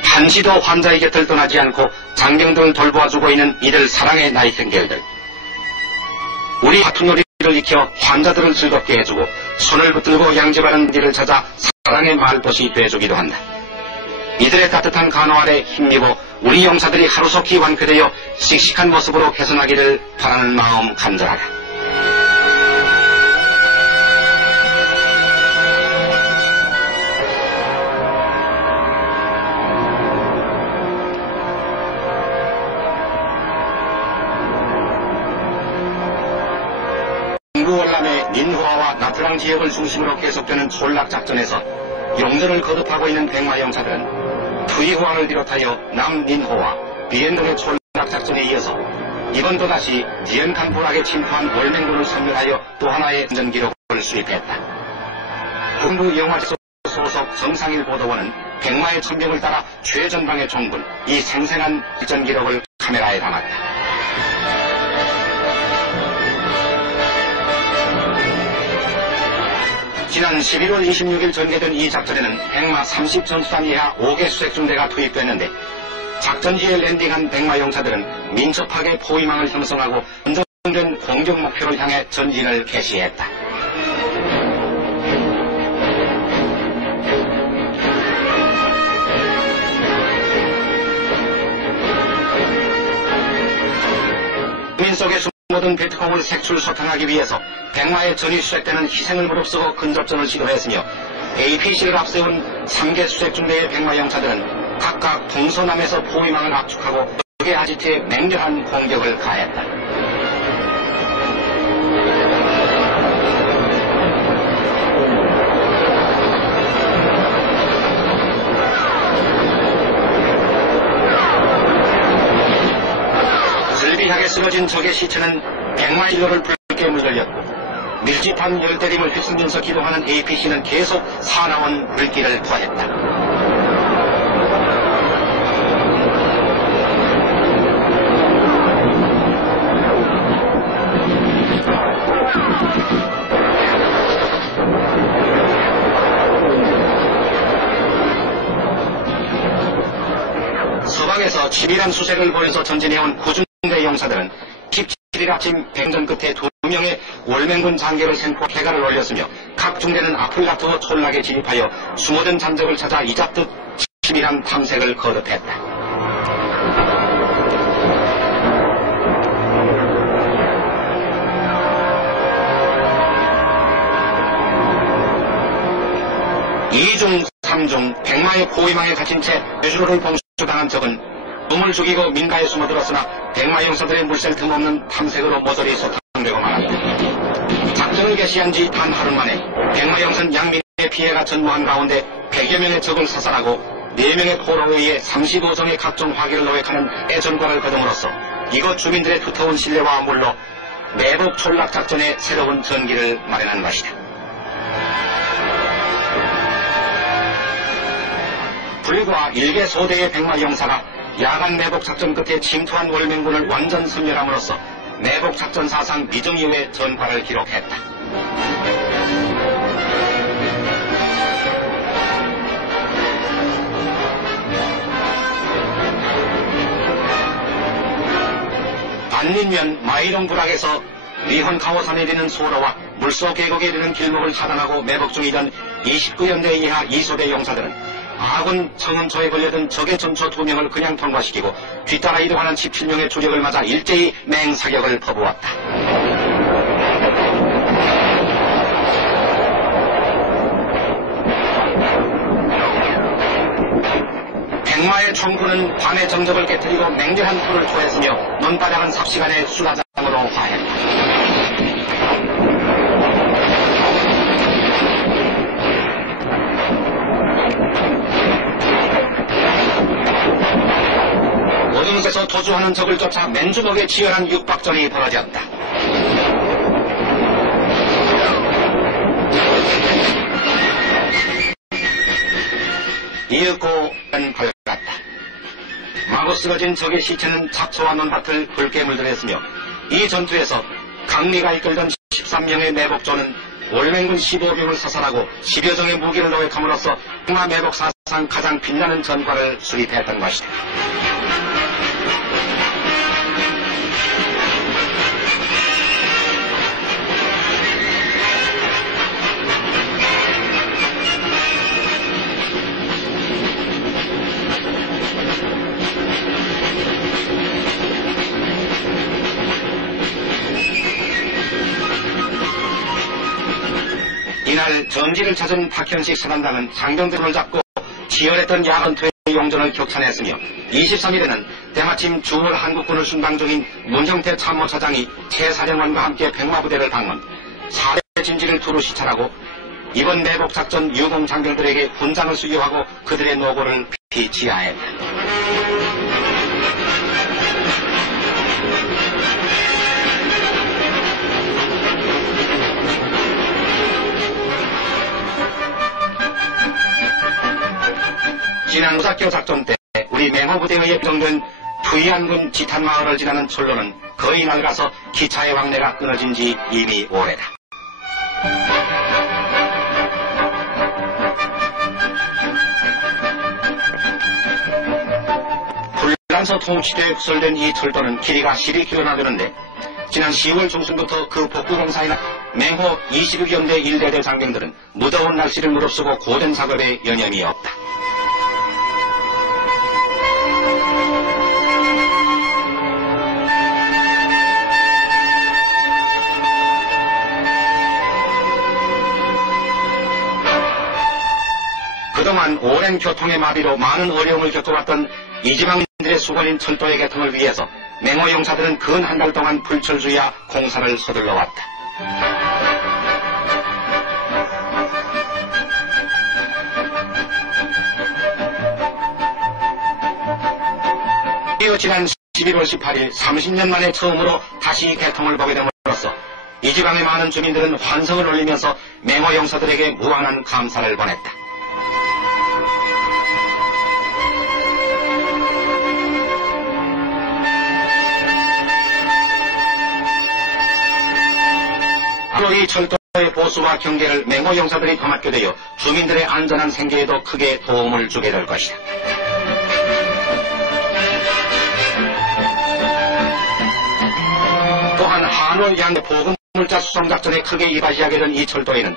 한시도 환자의 곁을 떠나지 않고 장병들을 돌보아주고 있는 이들 사랑의 나이팅게일들. 우리 사투놀이를 익혀 환자들을 즐겁게 해주고 손을 붙들고 양집하는 길을 찾아 사랑의 말벗이 돼주기도 한다. 이들의 따뜻한 간호 아래 힘입어 우리 용사들이 하루속히 완쾌되어 씩씩한 모습으로 개선하기를 바라는 마음 간절하다. 중부 월남의 닌후아와 나트랑 지역을 중심으로 계속되는 촌락작전에서 용전을 거듭하고 있는 백마 용사들은 푸이호안을 비롯하여 남닌호와 비엔동의 촌락작전에 이어서 이번 또다시 디엔칸포락에 침투한 월맹군을 섬멸하여 또 하나의 전전 기록을 수립했다. 군부 영화제 소속 정상일 보도원은 백마의 천병을 따라 최전방의 종군, 이 생생한 일전 기록을 카메라에 담았다. 지난 11월 26일 전개된 이 작전에는 백마 30전수단 이하 5개 수색중대가 투입됐는데, 작전지에 랜딩한 백마 용사들은 민첩하게 포위망을 형성하고 안정된 공격 목표를 향해 전진을 개시했다. 민 속에 모든 베트콩을 색출소탕하기 위해서 백마의 전이 수색대는 희생을 무릅쓰고 근접전을 시도했으며, APC를 앞세운 3개 수색중대의 백마 용사들은 각각 동서남에서 포위망을 압축하고 적의 아지트에 맹렬한 공격을 가했다. 슬비하게 쓰러진 적의 시체는 백마의 진로를 붉게 물들였고, 밀집한 열대림을 휩쓸면서 기동하는 APC는 계속 사나운 물길을 토했다. 서방에서 치밀한 수색을 벌여서 전진해온 구중대 용사들은 17일 아침 백전 끝에 2명의 월맹군 장교를 생포 폐가를 올렸으며, 각 중대는 앞을 다투어 촌락에 진입하여 숨어든 잔적을 찾아 이잡듯 치밀한 탐색을 거듭했다. 이중 3중 백마의 포위망에 갇힌 채 외주로를 봉수당한 적은 몸을 죽이고 민가에 숨어들었으나 백마 용사들의 물샐 틈 없는 탐색으로 모조리 소탕되고 말았다. 작전을 개시한 지 단 하루 만에 백마 용사는 양민의 피해가 전무한 가운데 100여 명의 적을 사살하고 4명의 포로에 의해 35정의 각종 화기를 노획하는 애전과를 거둠으로써 이곳 주민들의 두터운 신뢰와 물로 매복 촌락 작전의 새로운 전기를 마련한 것이다. 불과 1개 소대의 백마 용사가 야간 매복작전 끝에 침투한 월맹군을 완전 섬멸함으로써 매복작전 사상 미정 이후의 전과를 기록했다. 안린면 마이롱 부락에서 리헌카오산에 이르는 소로와 물소 계곡에 이르는 길목을 차단하고 매복 중이던 29연대 이하 2소대 용사들은 아군 청운초에 걸려든 적의 전초 2명을 그냥 통과시키고 뒤따라 이동하는 17명의 주력을 맞아 일제히 맹사격을 퍼부었다. 백마의 총구는 밤의 정적을 깨뜨리고 맹렬한 불을 토했으며 눈바닥은 삽시간에 수라장으로 화했다. 토주하는 적을 쫓아 맨주먹의 치열한 육박전이 벌어졌다. 이윽고 벌갔다. 마구 쓰러진 적의 시체는 잡초와 논밭을 붉게 물들였으며 이 전투에서 강리가 이끌던 13명의 매복조는 월맹군 15병을 사살하고 10여 정의 무기를 노획함으로써 평화 매복 사상 가장 빛나는 전과를 수립했던 것이다. 이날 정지를 찾은 박현식 사단장은 장병들을 잡고 치열했던 야간투의 용전을 격찬했으며 23일에는 때마침 주월 한국군을 순방 중인 문형태 참모차장이 최사령관과 함께 백마부대를 방문, 4대 진지를 두루 시찰하고 이번 매복작전 유공 장병들에게 훈장을 수여하고 그들의 노고를 비치하했다. 지난 무사교 작전 때 우리 맹호부대에 예정된 투이안군 지탄마을을 지나는 철로는 거의 낡아서 기차의 왕래가 끊어진 지 이미 오래다. 불란서 통치대에 구설된 이 철도는 길이가 12km나 되는데 지난 10월 중순부터 그 복구공사이나 맹호 26연대 1대대 장병들은 무더운 날씨를 무릅쓰고 고된 작업에 여념이 없다. 그동안 오랜 교통의 마비로 많은 어려움을 겪어왔던 이지방민들의 수건인 철도의 개통을 위해서 맹호 용사들은 근 한 달 동안 불철주야 공사를 서둘러 왔다. 이후 지난 11월 18일 30년 만에 처음으로 다시 개통을 보게 됨으로써 이 지방의 많은 주민들은 환성을 올리면서 맹호 용사들에게 무한한 감사를 보냈다. 앞으로 이 철도의 보수와 경계를 맹호 용사들이 도맡게 되어 주민들의 안전한 생계에도 크게 도움을 주게 될 것이다. 또한 한월 양의 보급물자 수송작전에 크게 이바지하게 된 이 철도에는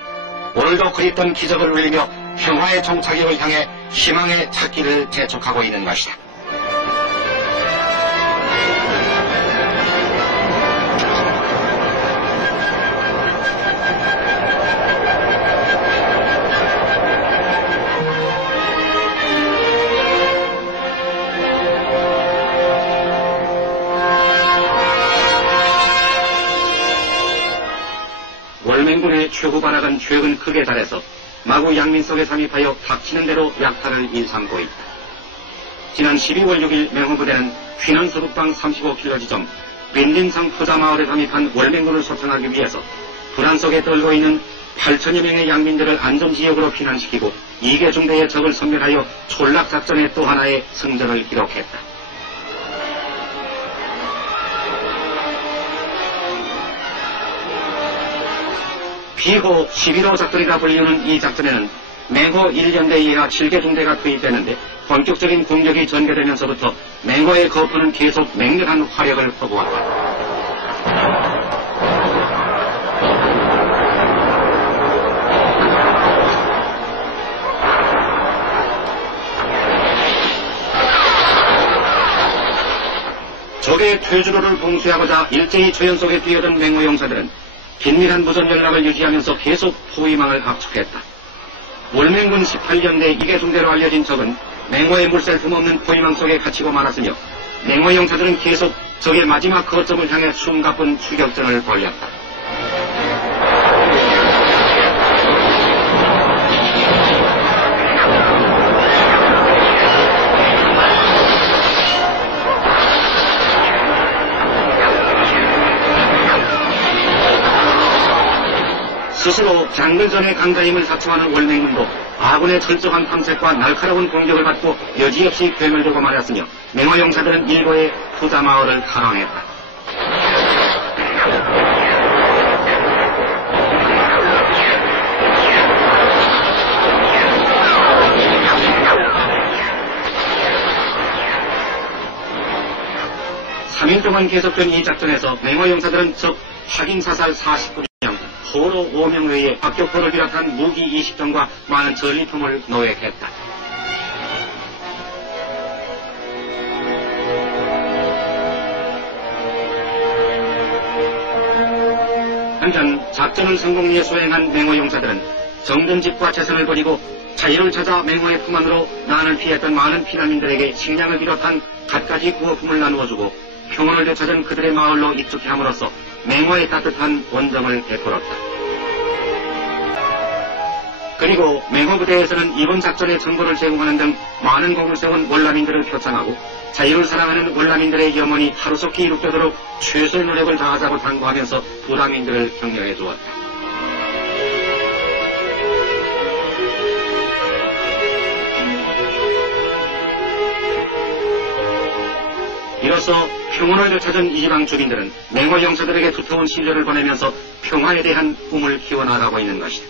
오늘도 그립던 기적을 울리며 평화의 종착역을 향해 희망의 찾기를 재촉하고 있는 것이다. 월맹군의 최후 발악은 최근 크게 달해서 마구 양민 속에 잠입하여 닥치는 대로 약탈을 일삼고 있다. 지난 12월 6일 맹호부대는 휘난서 북방 35km 지점 빈딘성 푸자마을에 잠입한 월맹군을 소탕하기 위해서 불안 속에 떨고 있는 8천여 명의 양민들을 안전지역으로 피난시키고 2개 중대의 적을 섬멸하여 촌락작전의 또 하나의 승전을 기록했다. 비호 11호 작전이라 불리는 이 작전에는 맹호 1연대 이하 7개 중대가 투입되는데 본격적인 공격이 전개되면서부터 맹호의 거부는 계속 맹렬한 화력을 퍼부었다. 적의 퇴주로를 봉쇄하고자 일제히 초연 속에 뛰어든 맹호 용사들은 긴밀한 무전 연락을 유지하면서 계속 포위망을 압축했다. 월맹군 18연대 2개 중대로 알려진 적은 맹호의 물샐 틈 없는 포위망 속에 갇히고 말았으며 맹호 용사들은 계속 적의 마지막 거점을 향해 숨가쁜 추격전을 벌였다. 스스로 장글전의 강자임을 자처하는 월맹군도 아군의 철저한 탐색과 날카로운 공격을 받고 여지없이 괴멸되고 말았으며 맹호 용사들은 일거에 부자마을을 탈환했다. 삼 일 동안 계속된 이 작전에서 맹호 용사들은 적 확인사살 49명, 포로 5명 외에 박격포를 비롯한 무기 20종과 많은 전리품을 노획했다. 한편 작전을 성공리에 수행한 맹호 용사들은 정든 집과 재산을 버리고 자유를 찾아 맹호의 품 안으로 난을 피했던 많은 피난민들에게 식량을 비롯한 갖가지 구호품을 나누어주고 평온을 되찾은 그들의 마을로 입축해 함으로써 맹호의 따뜻한 원정을 베풀었다. 그리고 맹호 부대에서는 이번 작전에 정보를 제공하는 등 많은 공을 세운 월남인들을 표창하고 자유를 사랑하는 월남인들의 염원이 하루속히 이룩되도록 최소의 노력을 다하자고 당부하면서 부남인들을 격려해 주었다. 이로써 평온을 되찾은 이방 주민들은 맹호 용사들에게 두터운 신뢰를 보내면서 평화에 대한 꿈을 키워나가고 있는 것이다.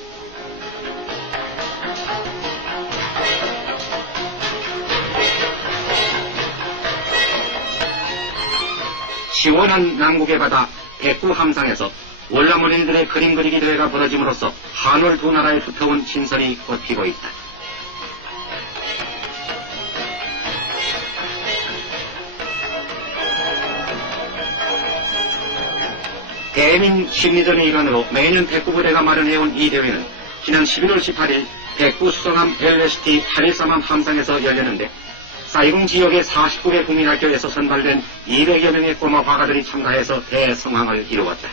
시원한 남국의 바다 백구 함상에서 월남 어린이들의 그림 그리기 대회가 벌어짐으로써 한월 두 나라의 두터운 친선이 꽃피고 있다. 대민 심리전의 일환으로 매년 백구부대가 마련해온 이 대회는 지난 11월 18일 백구 수성함 LST 813함 함상에서 열렸는데 사이공 지역의 49개 국민학교에서 선발된 200여 명의 꼬마 화가들이 참가해서 대성황을 이루었다.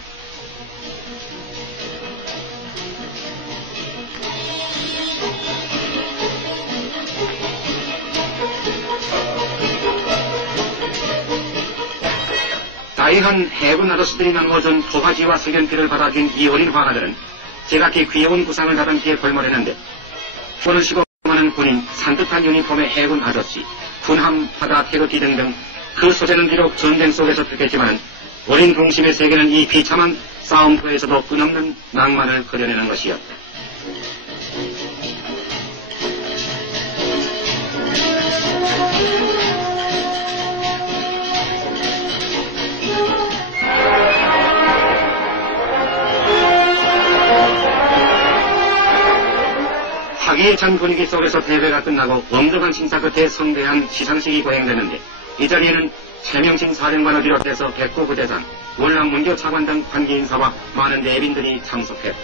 다이한 해군 아저씨들이 나누어준 도화지와 석연필을 받아준 이 어린 화가들은 제각기 귀여운 구상을 다른 뒤에 벌머리는데 손을 시범하는 군인, 산뜻한 유니폼의 해군 아저씨, 군함, 바다, 태극기 등등 그 소재는 비록 전쟁 속에서 펼겠지만 어린 동심의 세계는 이 비참한 싸움터에서도 끝없는 낭만을 그려내는 것이었다. 화기의 찬 분위기 속에서 대회가 끝나고 엄정한 심사 끝에 성대한 시상식이 거행되는데 이 자리에는 최명신 사령관을 비롯해서 백구 부대장, 월남 문교 차관 등 관계 인사와 많은 내빈들이 참석했다.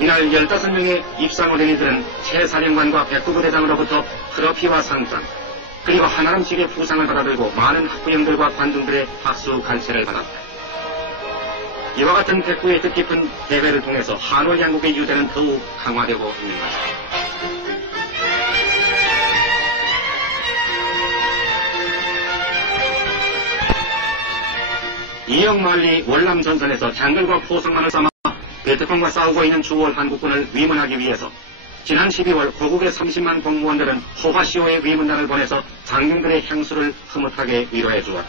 이날 15명의 입상 어린이들은 최 사령관과 백구 부대장으로부터 트로피와 상장, 그리고 하나름씩의 부상을 받아들고 많은 학부형들과 관중들의 박수 갈채를 받았다. 이와 같은 백구의 뜻깊은 대회를 통해서 한월 양국의 유대는 더욱 강화되고 있는 것이다. 이영만리 월남 전선에서 장글과 포성만을 삼아 베트콩과 싸우고 있는 주월 한국군을 위문하기 위해서 지난 12월 고국의 30만 공무원들은 호화시오의 위문단을 보내서 장병들의 향수를 흐뭇하게 위로해 주었다.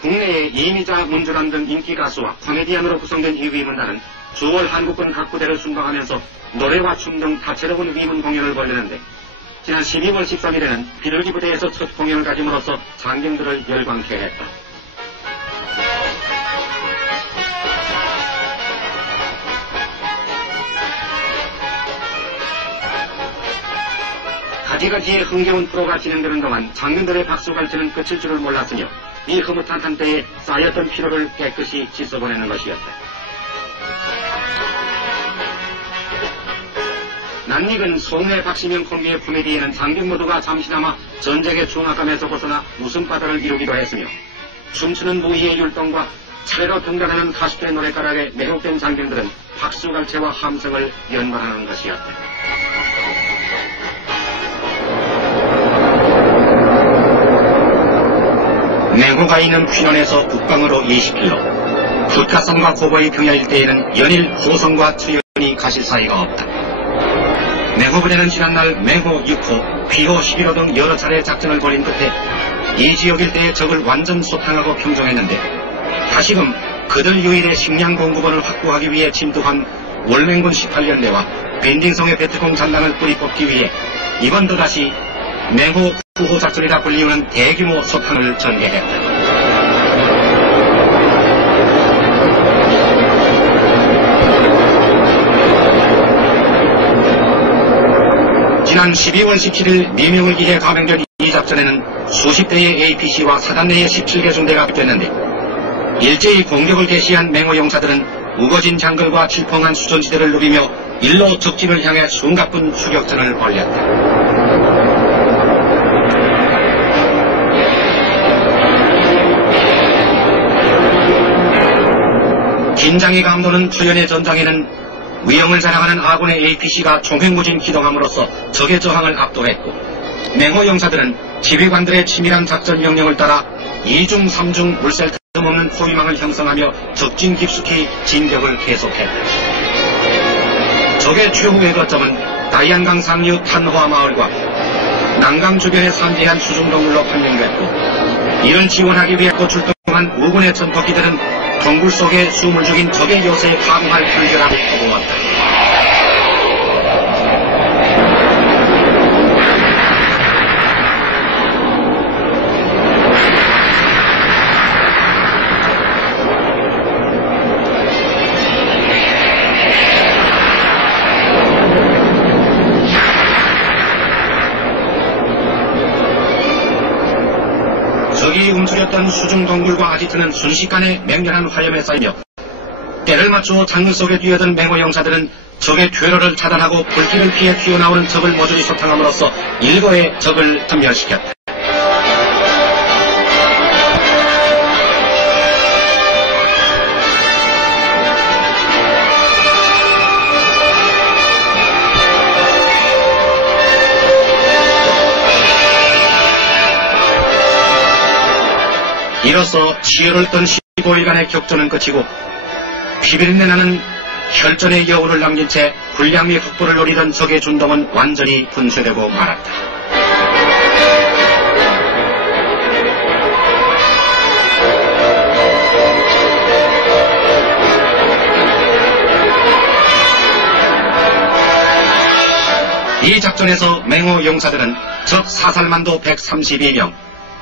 국내의 이미자, 문주란 등 인기 가수와 코미디언으로 구성된 이 위문단은 주월 한국군 각 부대를 순방하면서 노래와 춤 등 다채로운 위문 공연을 벌이는데 지난 12월 13일에는 비둘기 부대에서 첫 공연을 가짐으로써 장병들을 열광케 했다. 가지가지의 흥겨운 프로가 진행되는 동안 장병들의 박수갈채는 끝일 줄을 몰랐으며 이 흐뭇한 한때에 쌓였던 피로를 깨끗이 씻어보내는 것이었다. 낯익은 송내 박시명 콤비의 코미디에는 장병 모두가 잠시나마 전쟁의 중압감에서 벗어나 웃음바다를 이루기도 했으며 춤추는 무희의 율동과 차례로 등장하는 가수들의 노랫가락에 매혹된 장병들은 박수갈채와 함성을 연발하는 것이었다. 맹호가 있는 휘런에서 북방으로 20km, 불가성과 고보의 평야 일대에는 연일 호성과 투연이 가실 사이가 없다. 맹호 부대는 지난날 맹호 6호, 비호 11호 등 여러 차례 작전을 벌인 끝에 이 지역 일대의 적을 완전 소탕하고 평정했는데 다시금 그들 유일의 식량 공급원을 확보하기 위해 침투한 월맹군 18년대와 빈딩성의 베트콩 잔당을 뿌리 뽑기 위해 이번 또다시 맹호 9호 작전이라 불리우는 대규모 소탕을 전개했다. 지난 12월 17일 미명을 기해 감행된 이 작전에는 수십 대의 APC와 사단 내의 17개 중대가 합됐는데 일제히 공격을 개시한 맹호 용사들은 우거진 장글과 칠펑한 수전지대를 누비며 일로 적진을 향해 숨가쁜 추격전을 벌였다. 긴장이 감도는 초연의 전장에는 위험을 자랑하는 아군의 APC가 총횡무진 기동함으로써 적의 저항을 압도했고 맹호 용사들은 지휘관들의 치밀한 작전 명령을 따라 2중 3중 물샐 틈 없는 포위망을 형성하며 적진 깊숙이 진격을 계속했다. 적의 최후의 거점은 다이안강 상류 탄호아 마을과 난강 주변에 산재한 수중동굴로 판명됐고 이를 지원하기 위해 또 출동한 우군의 전투기들은 동굴 속에 숨을 죽인 적의 요새에 강할 불결함을 퍼부었다. 적이 움츠렸던 수중동굴과 아지트는 순식간에 맹렬한 화염에 쌓이며 때를 맞추어 장글 속에 뛰어든 맹호 용사들은 적의 퇴로를 차단하고 불길을 피해 튀어나오는 적을 모조리 소탕함으로써 일거에 적을 섬멸시켰다. 이로써 치열을 떤 15일간의 격전은 끝이고 피비린내 나는 혈전의 여운을 남긴 채 불량미 확보를 노리던 적의 준동은 완전히 분쇄되고 말았다. 이 작전에서 맹호 용사들은 적 사살만도 132명,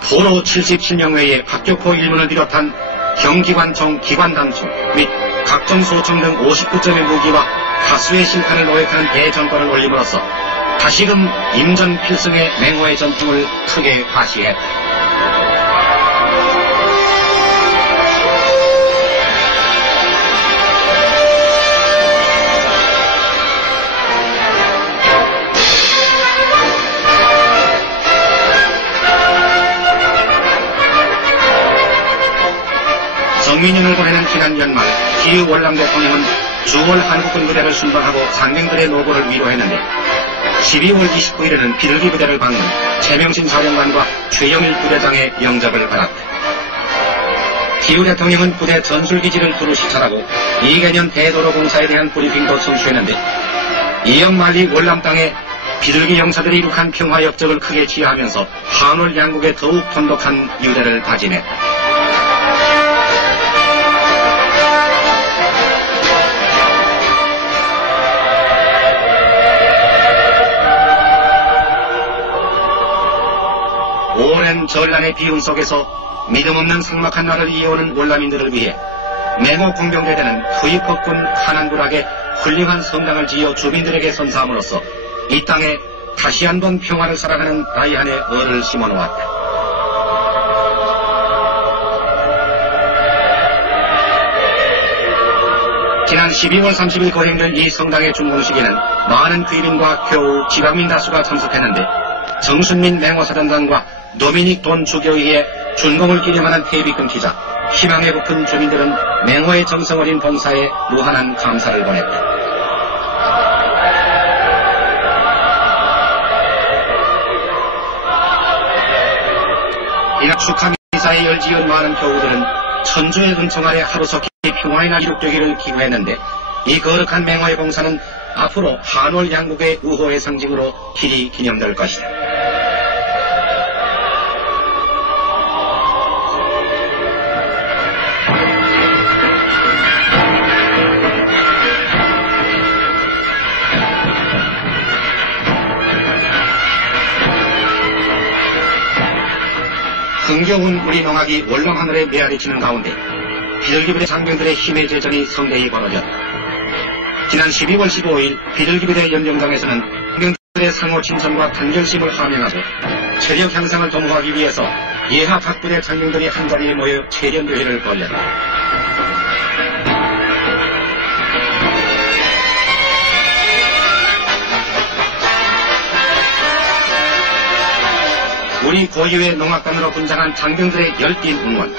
포로 77명 외에 박격포 1문을 비롯한 경기관총, 기관단총 및 각종 소총 등 59점의 무기와 다수의 실탄을 노획하는 대전권을 올림으로써 다시금 임전 필승의 맹호의 전투를 크게 과시했다. 정민윤을 보내는 지난 연말 기후 월남 대통령은 주월 한국군 부대를 순방하고 상병들의 노고를 위로했는데 12월 29일에는 비둘기 부대를 방문, 최명신 사령관과 최영일 부대장의 영접을 받았다. 기후 대통령은 부대 전술기지를 두루 시찰하고 2개년 대도로 공사에 대한 브리핑도 청취했는데 이영만리 월남 땅에 비둘기 용사들이 이룩한 평화 역적을 크게 지휘하면서 한월 양국에 더욱 돈독한 유대를 다짐했다. 오랜 전란의 비운 속에서 믿음 없는 삭막한 날을 이어오는 월남인들을 위해 맹호 공병대대는 투입법군 하난군에게 훌륭한 성당을 지어 주민들에게 선사함으로써 이 땅에 다시 한번 평화를 사랑하는 다이안의 얼을 심어놓았다. 지난 12월 30일 거행된 이 성당의 준공식에는 많은 귀빈과 교우, 지방민 다수가 참석했는데 정순민 맹호사단장과 도미닉 돈 주교에 준공을 기념하는 테이프 끊기자 희망에 부푼 주민들은 맹호의 정성 어린 봉사에 무한한 감사를 보냈다. 이날 축하 미사에 열지은 많은 교우들은 천주의 은총 아래 하루속히 평화의 날 이룩되기를 기도했는데 이 거룩한 맹호의 봉사는 앞으로 한월 양국의 우호의 상징으로 길이 기념될 것이다. 흥겨운 우리 농악이 월남하늘에 메아리치는 가운데 비둘기부대 장병들의 힘의 제전이 성대히 벌어졌다. 지난 12월 15일 비둘기부대 연병장에서는 장병들의 상호 친선과 단결심을 함양하고 체력 향상을 도모하기 위해서 예하 각부대 장병들이 한자리에 모여 체련대회를 벌였다. 우리 고유의 농악단으로 분장한 장병들의 열띤 응원,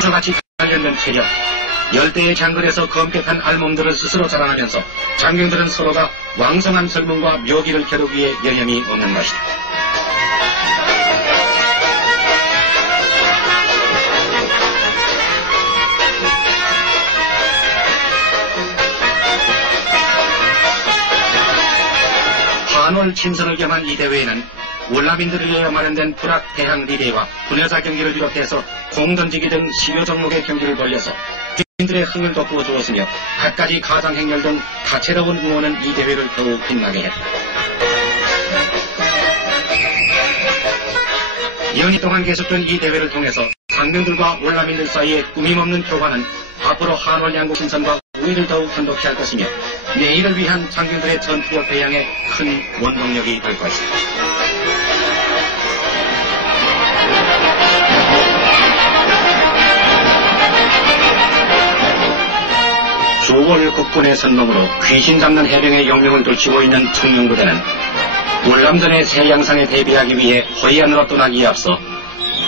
저같이 단련된 체력, 열대의 장근에서 검게 탄 알몸들을 스스로 자랑하면서 장병들은 서로가 왕성한 젊음과 묘기를 겨루기에 여념이 없는 것이다. 한월 친선을 겸한 이 대회에는 월남인들을 위해 마련된 불악 대항 리레이와 분여자 경기를 비롯해서 공 던지기 등 10여 종목의 경기를 벌여서 주민들의 흥을 돋구어 주었으며 갖가지 가장 행렬 등 다채로운 응원은 이 대회를 더욱 빛나게 했다. 연이 동안 계속된 이 대회를 통해서 장병들과 월남인들 사이의 꾸밈없는 교환은 앞으로 한월 양국 신선과 우위를 더욱 한독케 할 것이며 내일을 위한 장병들의 전투력 배양에 큰 원동력이 될 것이다. 주월 국군의 선봉으로 귀신 잡는 해병의 영명을 들치고 있는 청룡부대는 월남전의 새 양상에 대비하기 위해 허이안으로 떠나기에 앞서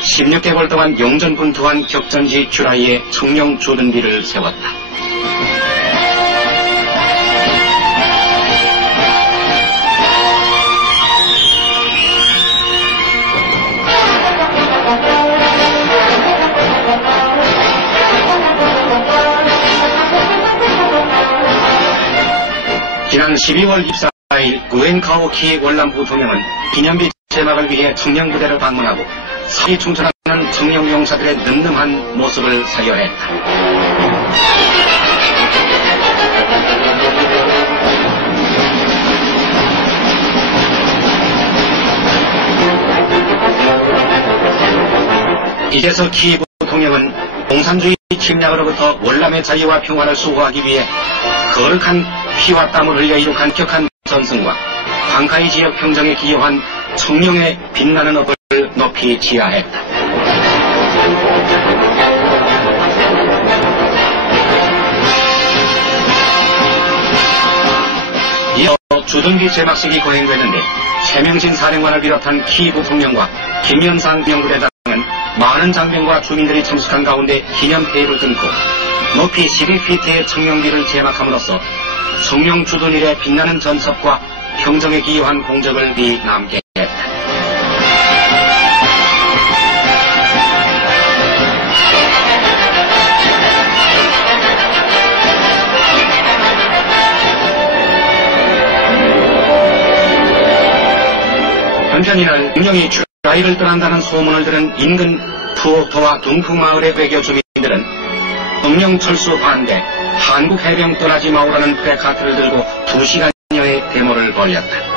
16개월 동안 용전분투한 격전지 큐라이에 청룡 주둔비를 세웠다. 지난 12월 24일 구엔카오키 월남 부통령은 기념비 제막을 위해 청룡부대를 방문하고 사기 충천하는 청룡용사들의 늠름한 모습을 사열했다. 이제서 키 부통령은 공산주의 침략으로부터 월남의 자유와 평화를 수호하기 위해 거룩한 피와 땀을 흘려 이룩한 격한 전승과 광카이 지역 평정에 기여한 청룡의 빛나는 업을 높이 지하했다. 이어 주둔비 제막식이 거행됐는데 최명신 사령관을 비롯한 키 부통령과 김현상 병부대장은 많은 장병과 주민들이 참석한 가운데 기념 회의를 끊고 높이 12피트의 청룡비를 제막함으로써 청룡 주둔일의 빛나는 전섭과 평정에 기여한 공적을 남게 했다. 한편 이날 청룡이 큐라이를 떠난다는 소문을 들은 인근 푸오토와 둥푸마을의 외교 주민들은 청룡 철수 반대, 한국 해병 떠나지 마오라는 플래카드를 들고 2시간여의 데모를 벌였다.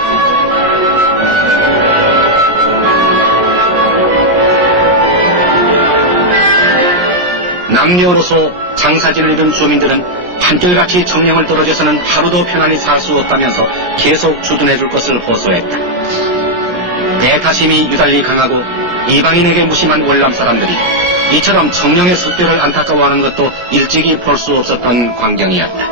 남녀로서 장사진을 이룬 주민들은 한결같이 청룡을 떨어져서는 하루도 편안히 살 수 없다면서 계속 주둔해줄 것을 호소했다. 대타심이 유달리 강하고 이방인에게 무심한 월남 사람들이 이처럼 청룡의 습격을 안타까워하는 것도 일찍이 볼 수 없었던 광경이었다.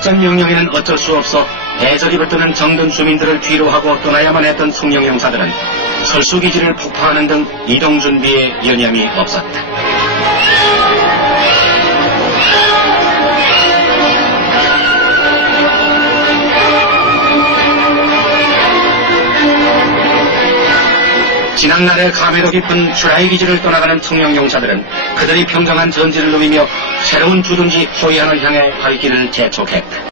작전 명령에는 어쩔 수 없어 애저리 붙드는 정든 주민들을 뒤로하고 떠나야만 했던 청룡용사들은 철수기지를 폭파하는 등 이동 준비에 여념이 없었다. 지난날의 감회도 깊은 슈라이 기지를 떠나가는 청룡용사들은 그들이 평정한 전지를 누비며 새로운 주둔지 호이안을 향해 발길을 재촉했다.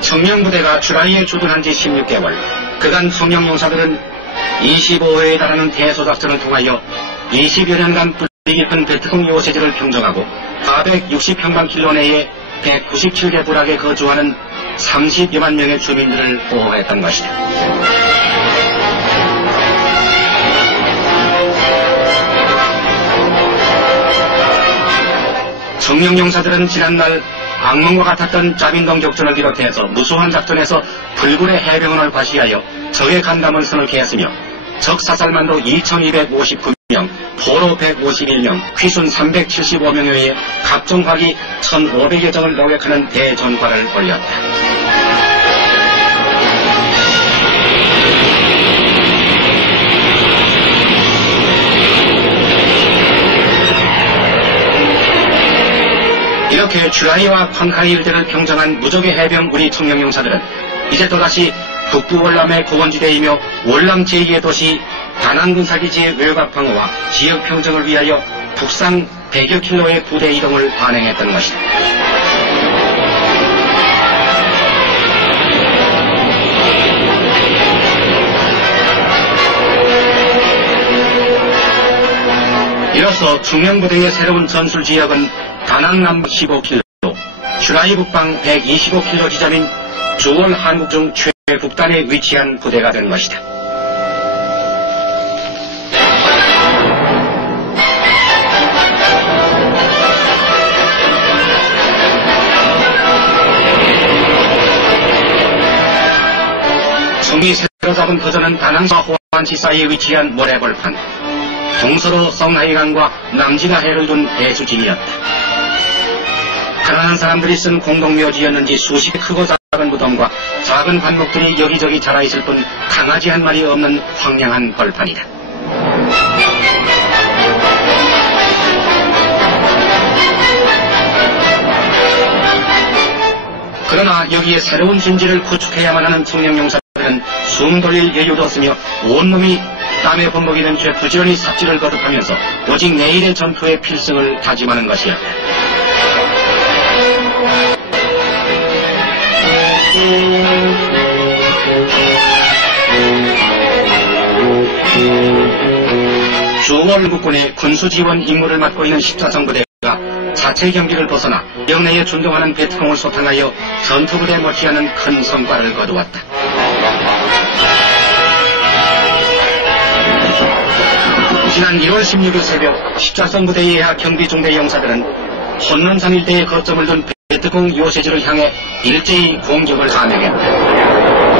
청룡부대가 슈라이에 주둔한 지 16개월, 그간 청룡용사들은 25회에 달하는 대소작전을 통하여 20여 년간 뿌리 깊은 베트콩 요새지를 평정하고 460평방킬로 내에 197개 부락에 거주하는 30여만 명의 주민들을 보호했던 것이다. 청룡용사들은 지난날 악몽과 같았던 짜빈동 격전을 비롯해서 무수한 작전에서 불굴의 해병원을 과시하여 적의 간담을 선을 개했으며 적 사살만도 2259명, 포로 151명, 귀순 375명에 의해 각종 화기 1500여 정을 노획하는 대전과를 올렸다. 이렇게 슈라이와 쾅카이 일대를 평정한 무적의 해병 우리 청룡용사들은 이제 또다시 북부 월남의 고원지대이며 월남 제2의 도시 다낭군사기지의 외곽 방어와 지역 평정을 위하여 북상 100여 킬로의 부대 이동을 단행했던 것이다. 이로써 청룡부대의 새로운 전술 지역은 다낭 남북 15킬로, 슈라이 북방 125킬로 지점인 주월 한국 중 최북단에 위치한 부대가 된 것이다. 성이 새로 잡은 터전은 다낭과 호안시 사이에 위치한 모래벌판, 동서로 성하이강과 남진아 해를 둔 배수진이었다. 가난한 사람들이 쓴 공동묘지였는지 수십 크고 작은 무덤과 작은 관목들이 여기저기 자라있을 뿐 강아지 한 마리 없는 황량한 벌판이다. 그러나 여기에 새로운 진지를 구축해야만 하는 청룡용사들은 숨 돌릴 여유도 없으며 온몸이 땀에 범벅이 된 채 부지런히 삽질을 거듭하면서 오직 내일의 전투의 필승을 다짐하는 것이었다. 주월 국군의 군수지원 임무를 맡고 있는 십자성부대가 자체 경기를 벗어나 영내에 준동하는 베트콩을 소탕하여 전투부대 못지않은 큰 성과를 거두었다. 지난 1월 16일 새벽 십자성부대 예하 경비중대 용사들은 혼론산 일대에 거점을 둔 베트콩 요새지를 향해 일제히 공격을 감행했다.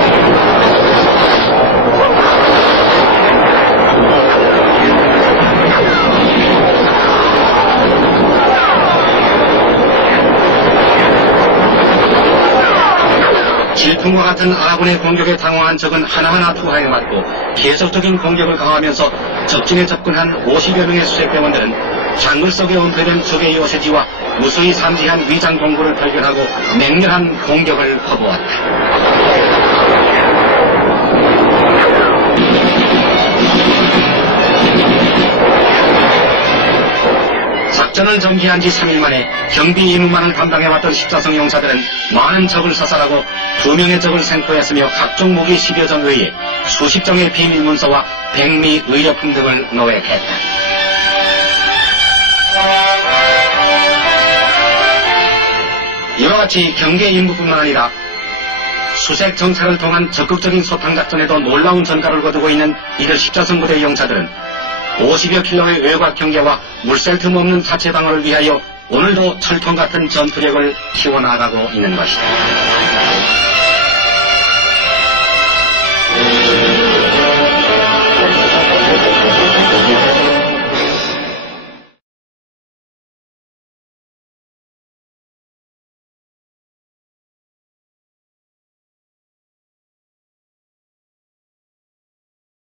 질풍과 같은 아군의 공격에 당황한 적은 하나하나 투하에 맞고 계속적인 공격을 가하면서 적진에 접근한 50여 명의 수색대원들은 장글 속에 은폐된 적의 요새지와 무수히 산지한 위장 동굴을 발견하고 맹렬한 공격을 퍼부었다. 작전을 전개한 지 3일 만에 경비 임무만을 담당해왔던 십자성 용사들은 많은 적을 사살하고 2명의 적을 생포했으며 각종 무기 10여 정 외에 수십 정의 비밀 문서와 백미 의료품 등을 노획했다. 이와 같이 경계 임무뿐만 아니라 수색 정찰을 통한 적극적인 소탕 작전에도 놀라운 전가를 거두고 있는 이들 십자성 부대 용사들은 50여 킬로의 외곽 경계와 물샐 틈 없는 사체 방어를 위하여 오늘도 철통 같은 전투력을 키워나가고 있는 것이다.